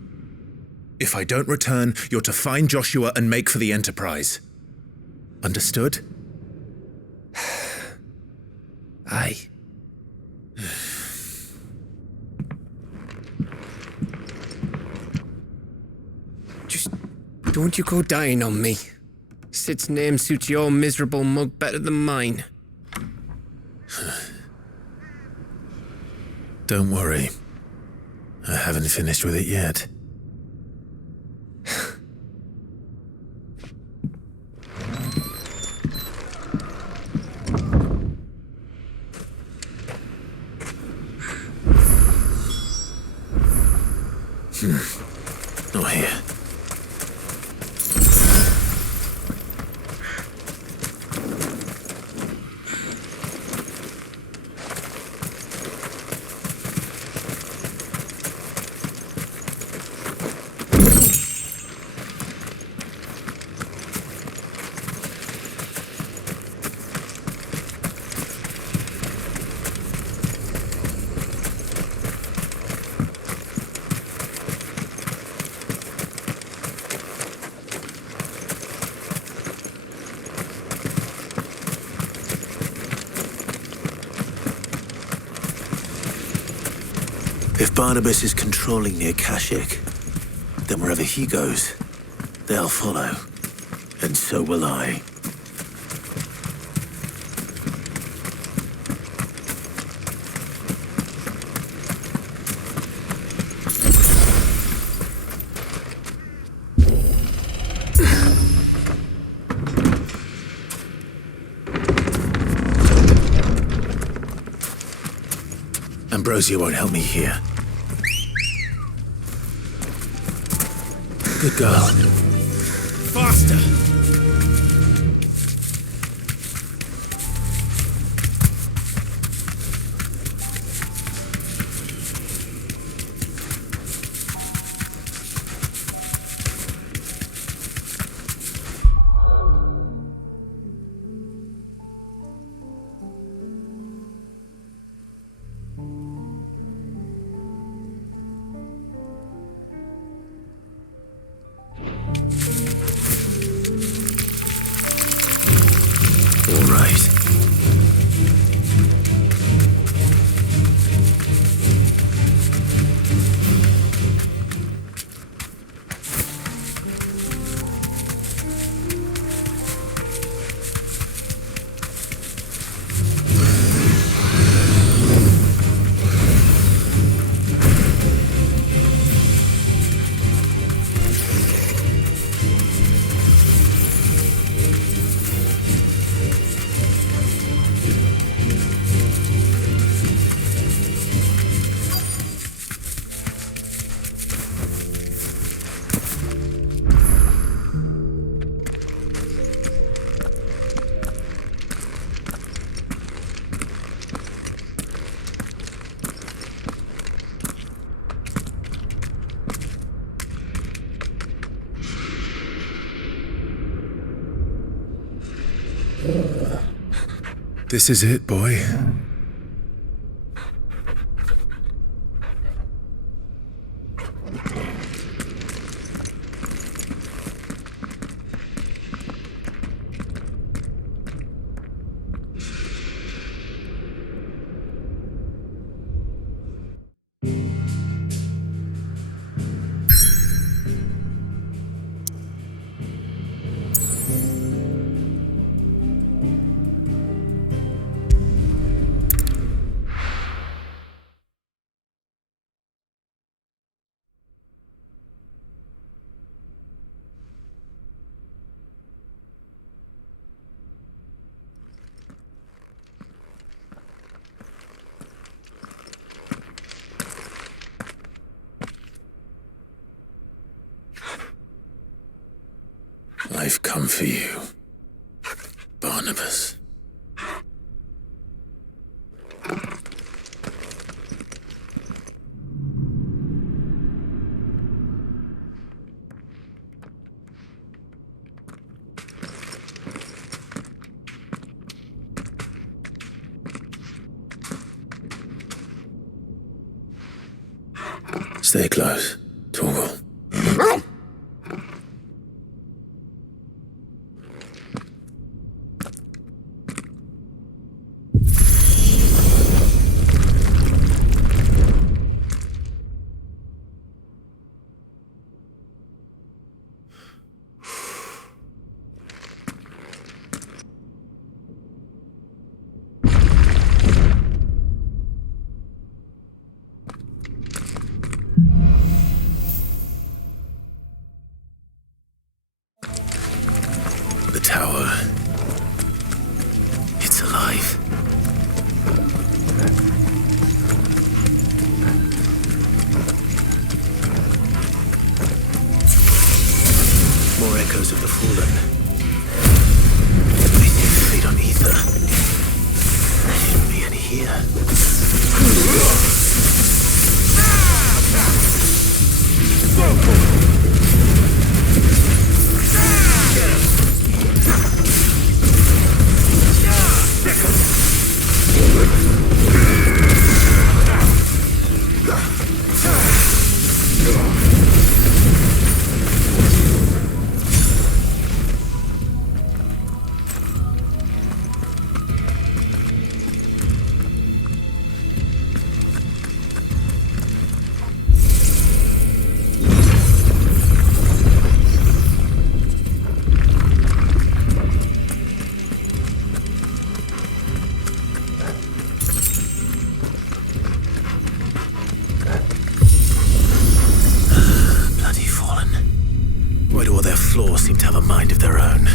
If I don't return, you're to find Joshua and make for the Enterprise. Understood? Aye. Just don't you go dying on me. Sid's name suits your miserable mug better than mine. Don't worry. I haven't finished with it yet. Not here. If Barnabas is controlling the Akashic, then wherever he goes, they'll follow. And so will I. Ambrosia won't help me here. Good girl. Faster! All right. This is it, boy. I've come for you, Barnabas. Stay close, Torgal. The tower. It's alive. More echoes of the fallen. They seem to feed on ether. There shouldn't be any here. Floor seem to have a mind of their own.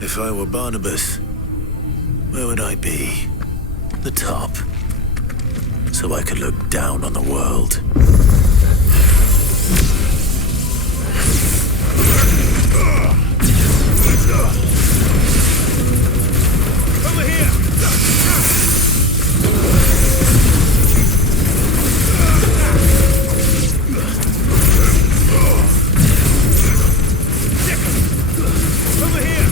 If I were Barnabas, where would I be? The top. So I could look down on the world. Over here! Over here!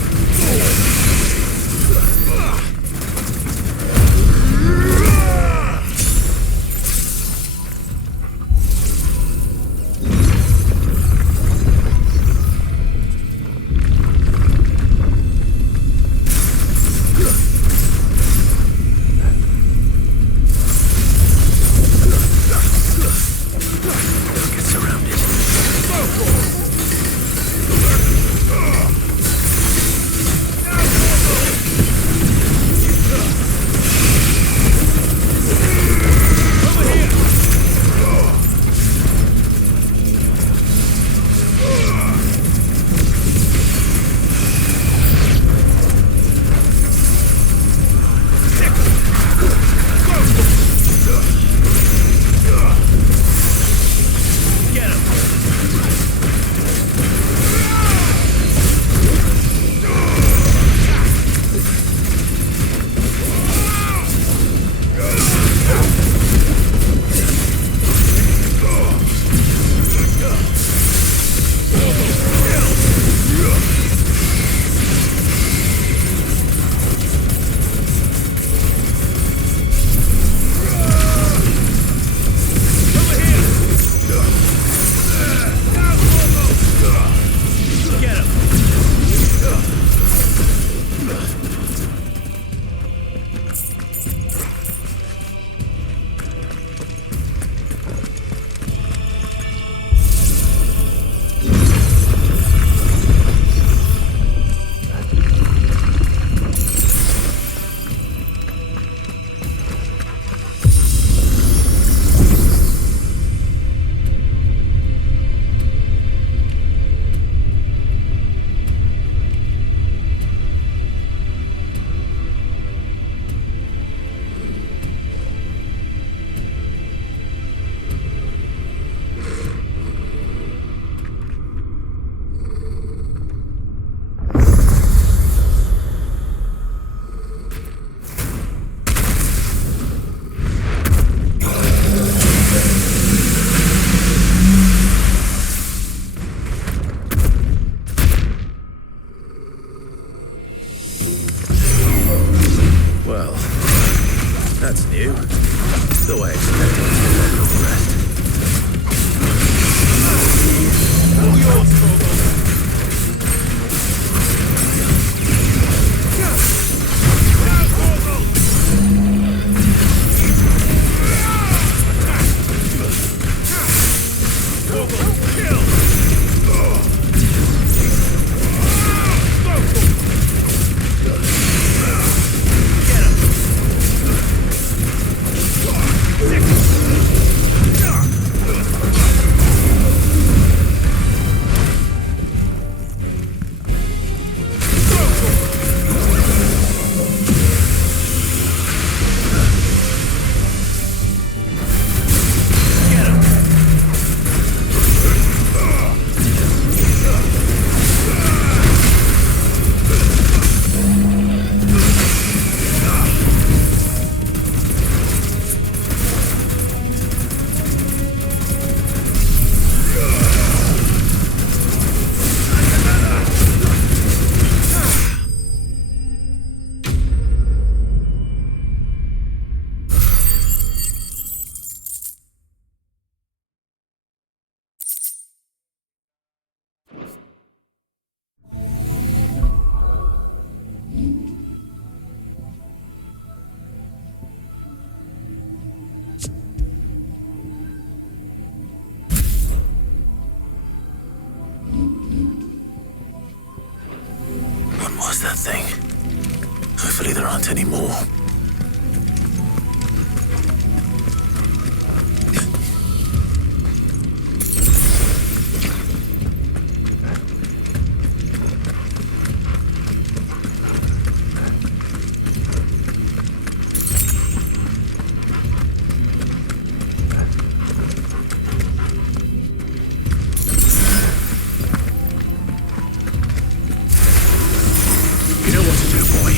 That's new. Though I expect it to let all the rest. All yours, Torgal. What was that thing? Hopefully there aren't any more. You know what to do, boy.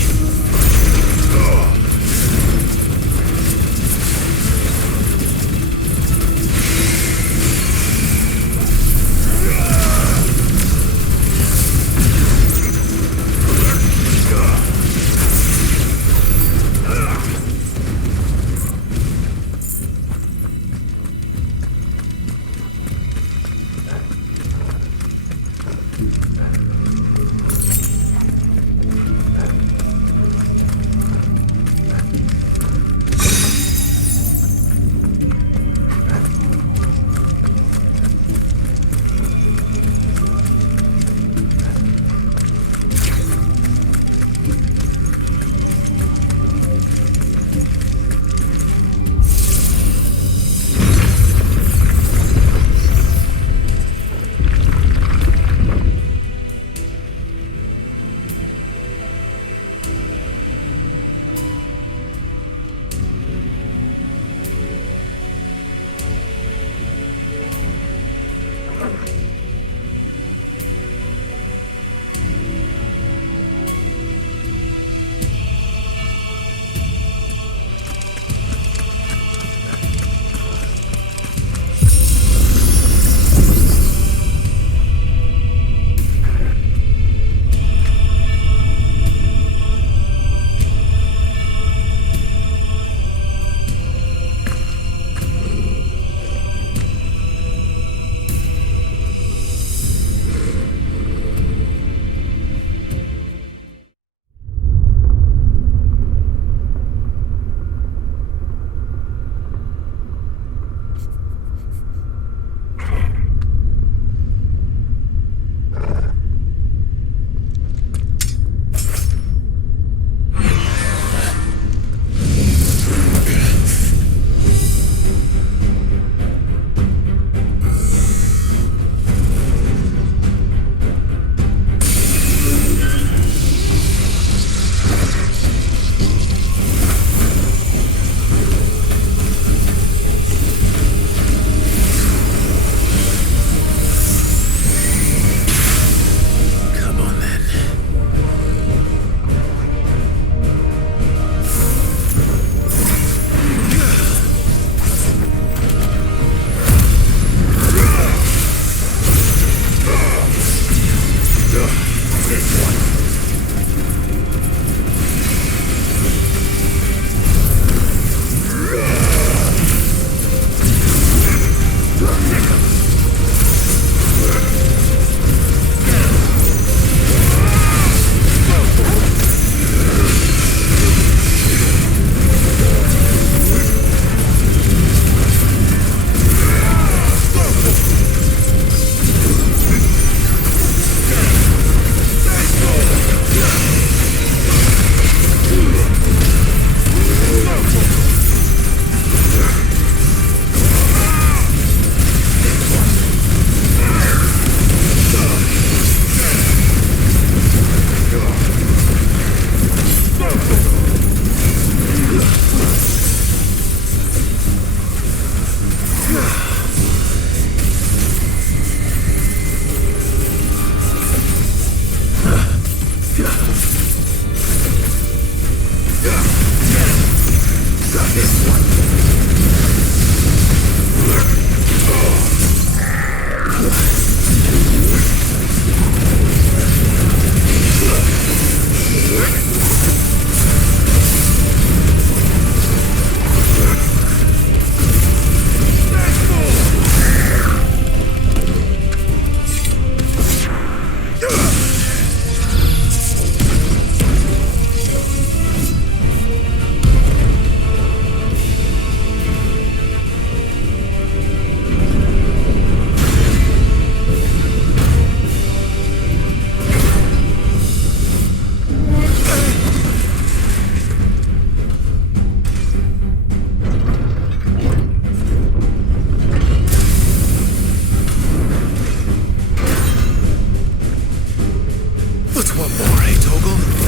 What's one more, eh, Toggle?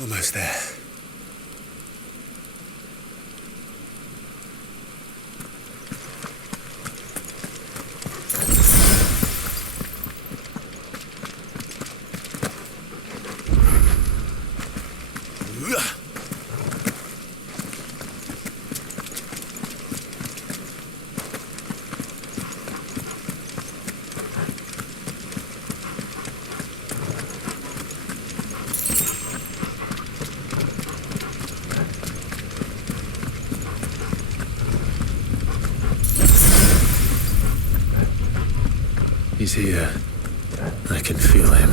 Almost there. He's here. I can feel him.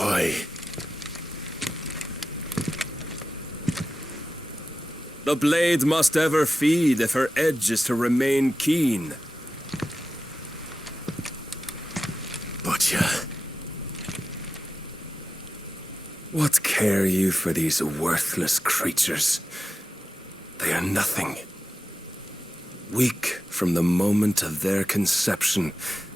Why? The blade must ever feed if her edge is to remain keen. Butcher. What care you for these worthless creatures? They are nothing. Weak from the moment of their conception,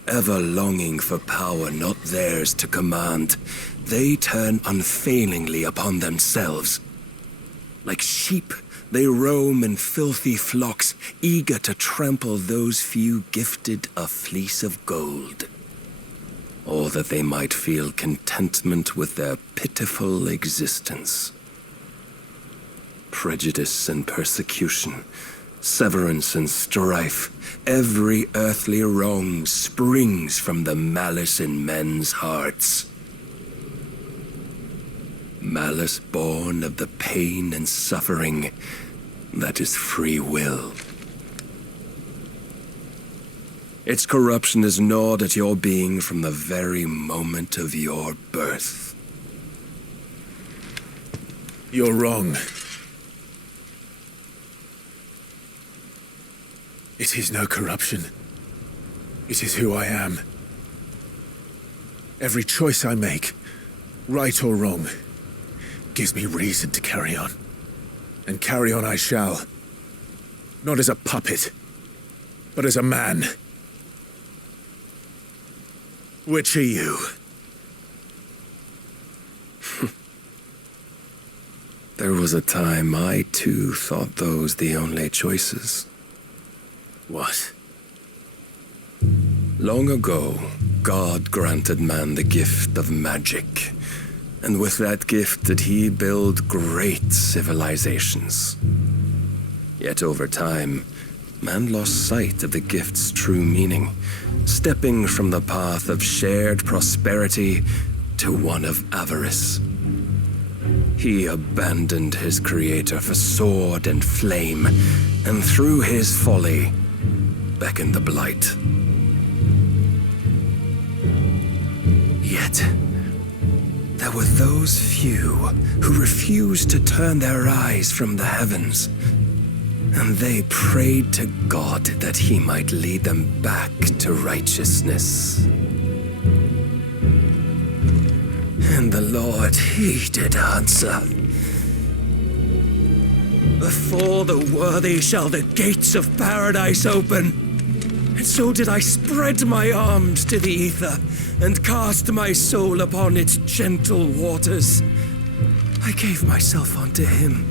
ever longing for power not theirs to command, they turn unfailingly upon themselves. Like sheep, they roam in filthy flocks, eager to trample those few gifted a fleece of gold. Or that they might feel contentment with their pitiful existence. Prejudice and persecution, severance and strife, every earthly wrong springs from the malice in men's hearts. Malice born of the pain and suffering that is free will. Its corruption is gnawed at your being from the very moment of your birth. You're wrong. It is no corruption. It is who I am. Every choice I make, right or wrong, gives me reason to carry on. And carry on I shall. Not as a puppet, but as a man. Which are you? There was a time I too thought those the only choices. What? Long ago, God granted man the gift of magic. And with that gift did he build great civilizations. Yet over time, man lost sight of the gift's true meaning, stepping from the path of shared prosperity to one of avarice. He abandoned his creator for sword and flame, and through his folly, beckoned the blight. Yet, there were those few who refused to turn their eyes from the heavens, and they prayed to God that he might lead them back to righteousness. And the Lord, he did answer. Before the worthy shall the gates of paradise open. And so did I spread my arms to the ether and cast my soul upon its gentle waters. I gave myself unto him.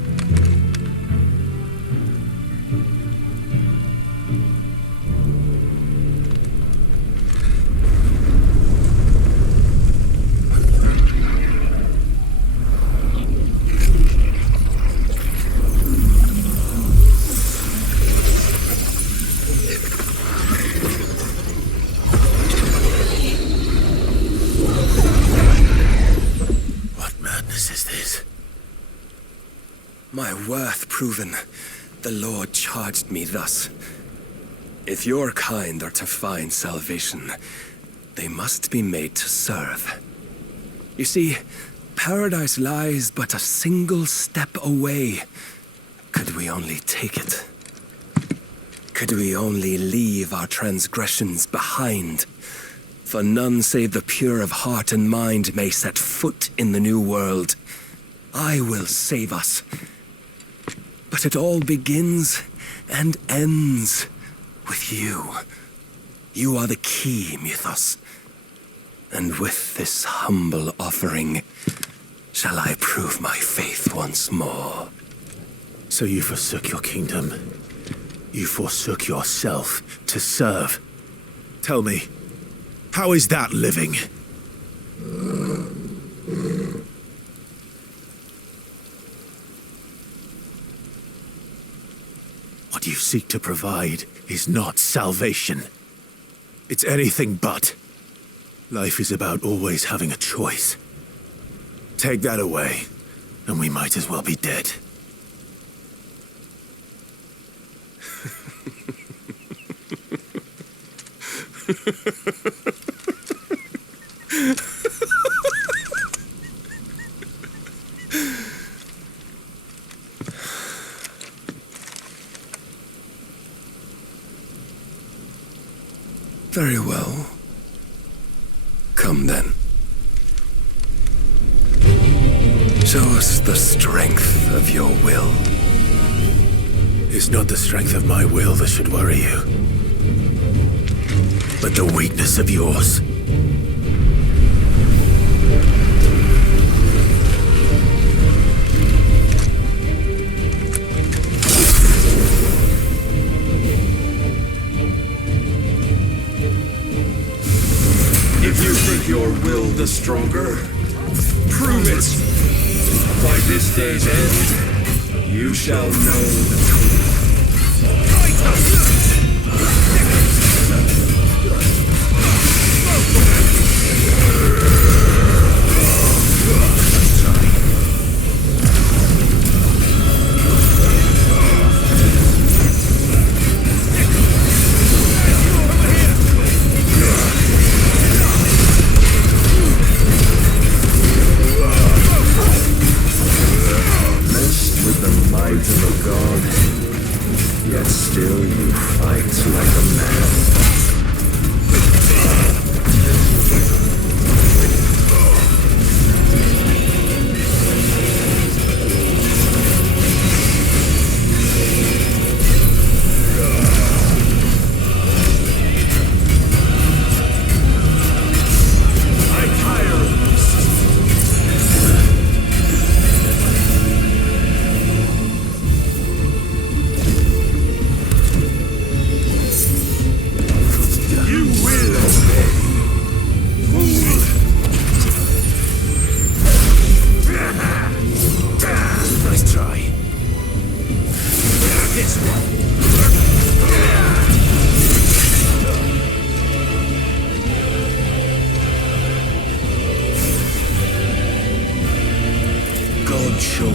My worth proven, the Lord charged me thus. If your kind are to find salvation, they must be made to serve. You see, paradise lies but a single step away. Could we only take it? Could we only leave our transgressions behind? For none save the pure of heart and mind may set foot in the new world. I will save us. But it all begins and ends with you. You are the key, Mythos. And with this humble offering, shall I prove my faith once more. So you forsook your kingdom. You forsook yourself to serve. Tell me, how is that living? What you seek to provide is not salvation. It's anything but. Life is about always having a choice. Take that away, and we might as well be dead. Very well. Come then. Show us the strength of your will. It's not the strength of my will that should worry you, but the weakness of yours. If you think your will the stronger, prove it. By this day's end, you shall know the truth.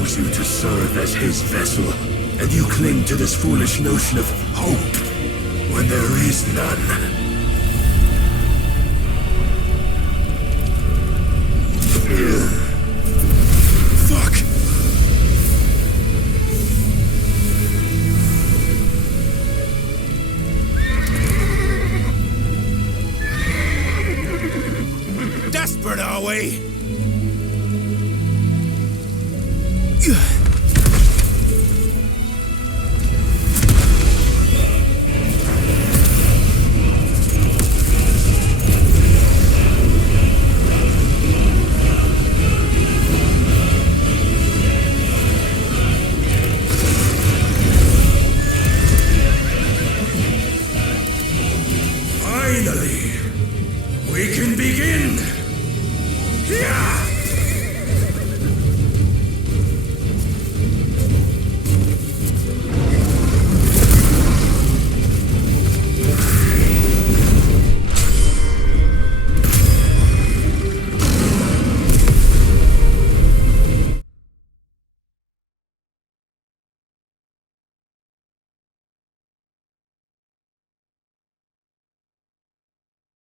chose you to serve as his vessel, and you cling to this foolish notion of hope when there is none. Fuck! Desperate, are we? Finally!